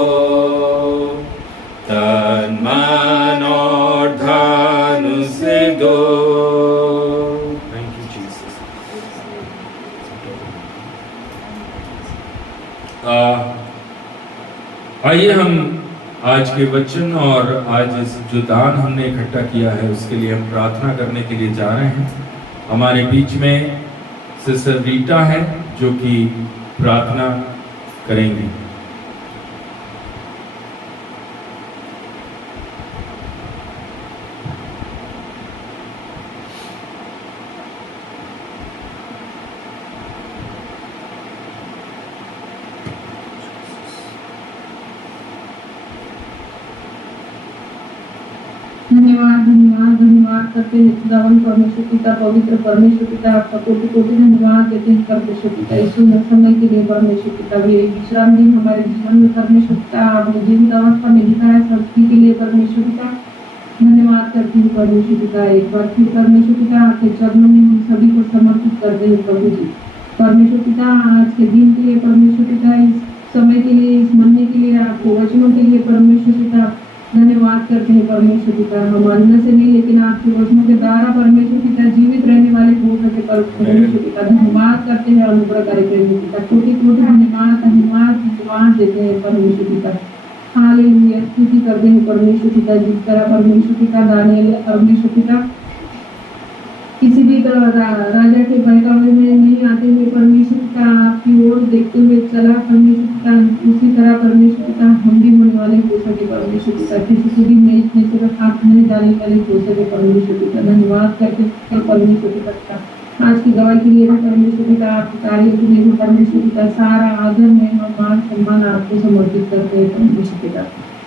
तन मन और धन उसे दो। Thank you Jesus. आइए हम आज के वचन और आज जो दान हमने इकट्ठा किया है उसके लिए हम प्रार्थना करने के लिए जा रहे हैं। हमारे बीच में सिस्टर रीटा है जो कि प्रार्थना करेंगी। धन्यवाद करते हैं खुदावन परमेश्वर पिता, पवित्र परमेश्वर पिता, आपका कोटि कोटि धन्यवाद देते हैं परमेश्वर पिता। इस सुंदर समय के लिए परमेश्वर पिता, भी एक विश्राम दिन हमारे जीवन में परमेश्वर पिता आपने जिन अवस्था में दिखाया सबकी के लिए परमेश्वर पिता धन्यवाद करती हूँ परमेश्वर पिता, एक बार फिर परमेश्वर पिता आपके चरणों में हम सभी को समर्पित करते हैं प्रभु जी। परमेश्वर पिता आज के दिन के लिए परमेश्वर पिता, इस समय के लिए, इस महीने के लिए, आपके वचनों के लिए परमेश्वर पिता धन्यवाद करते हैं परमेश्वर पिता। हम अन्न से नहीं लेकिन आपके वचनों के द्वारा परमेश्वर पिता जीवित रहने वाले हो सके परमेश्वर पिता धन्यवाद करते हैं। अनुग्रहकारी पिता कोटि कोटि धन्यवाद धन्यवाद धन्यवाद देते हैं परमेश्वर पिता। हालेलुया, स्तुति करते हैं परमेश्वर पिता। जिस तरह परमेश्वर पिता दानियेल परमेश्वर पिता किसी भी राजा के बहकावे में नहीं आते हुए परमेश्वर पिता आपकी ओर देखते हुए चला परमेश्वर पिता, उसी तरह परमेश्वर पिता हम भी होने वाले हो सके परमेश्वर पिता। किसी को भी नहीं इतने से हाथ नहीं डालने वाले हो सके परमेश्वर पिता। धन्यवाद करते हैं परमेश्वर पिता। आज की गवाही के लिए भी परमेश्वर पिता, आपके कार्य के लिए भी परमेश्वर पिता सारा आदर में मान सम्मान आपको समर्पित करते हैं परमेश्वर पिता।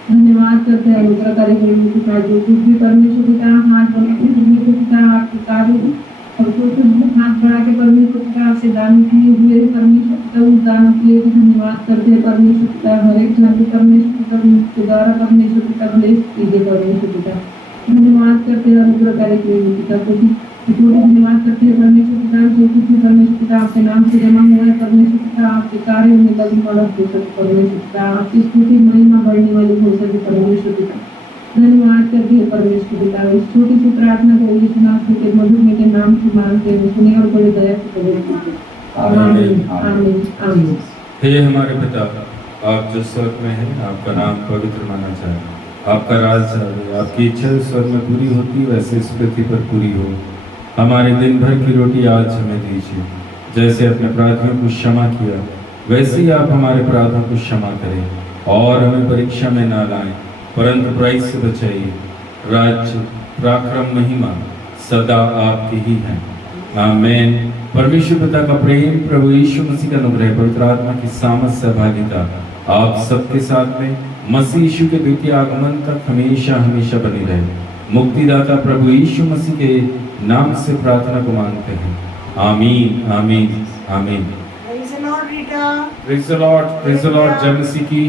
धन्यवाद करते हैं अनुग्रहकारी पिता, जो कुछ भी परमेश्वर पिता हाथ बढ़ाते परमेश्वर पिता आपके कार्य और जो कुछ हाथ बढ़ा के परमेश्वर पिता आपसे दान किए हुए परमेश्वर पिता, उस दान के लिए भी धन्यवाद करते हैं परमेश्वर पिता। हर एक जन को परमेश्वर पिता के द्वारा परमेश्वर पिता ब्लेस कीजिए परमेश्वर पिता। धन्यवाद करते हैं अनुग्रहकारी पिता को भी धन्यवाद करते हैं परमेश्वर पिता। जो कुछ भी परमेश्वर पिता आपके नाम से जमा हुआ है परमेश्वर पिता, आपके कार्य में लगी मदद हो सके परमेश्वर पिता। आपकी स्तुति महिमा बढ़ने वाली हो सके परमेश्वर पिता। धन्यवाद करते हैं परमेश्वर पिता। इस छोटी सी प्रार्थना को यीशु नाम के मधुर में के नाम से मांगते हैं, सुने और बड़े दया से कबूल कीजिए। आमीन आमीन आमीन। हे हमारे पिता, आप जो स्वर्ग में हैं, आपका नाम पवित्र माना जाए, आपका राज आए, आपकी इच्छा स्वर्ग में पूरी होती वैसे इस पृथ्वी पर पूरी हो। हमारे दिन भर की रोटी आज हमें दीजिए, जैसे अपने अपराधियों को क्षमा किया वैसे ही आप हमारे अपराधों को क्षमा करें, और हमें परीक्षा में ना लाएं परंतु बुराई से बचाइए। राज्य पराक्रम महिमा सदा आपकी ही है, आमीन। परमेश्वर पिता का प्रेम, प्रभु यीशु मसीह का अनुग्रह, पवित्र आत्मा की सामर्थ सहभागिता आप सबके साथ में मसीह यीशु के द्वितीय आगमन तक हमेशा हमेशा बनी रहे। मुक्तिदाता प्रभु यीशु मसीह के नाम से प्रार्थना को मांगते हैं, आमीन आमीन आमीन। Praise the Lord, Rita. Praise the Lord जय मसीह की।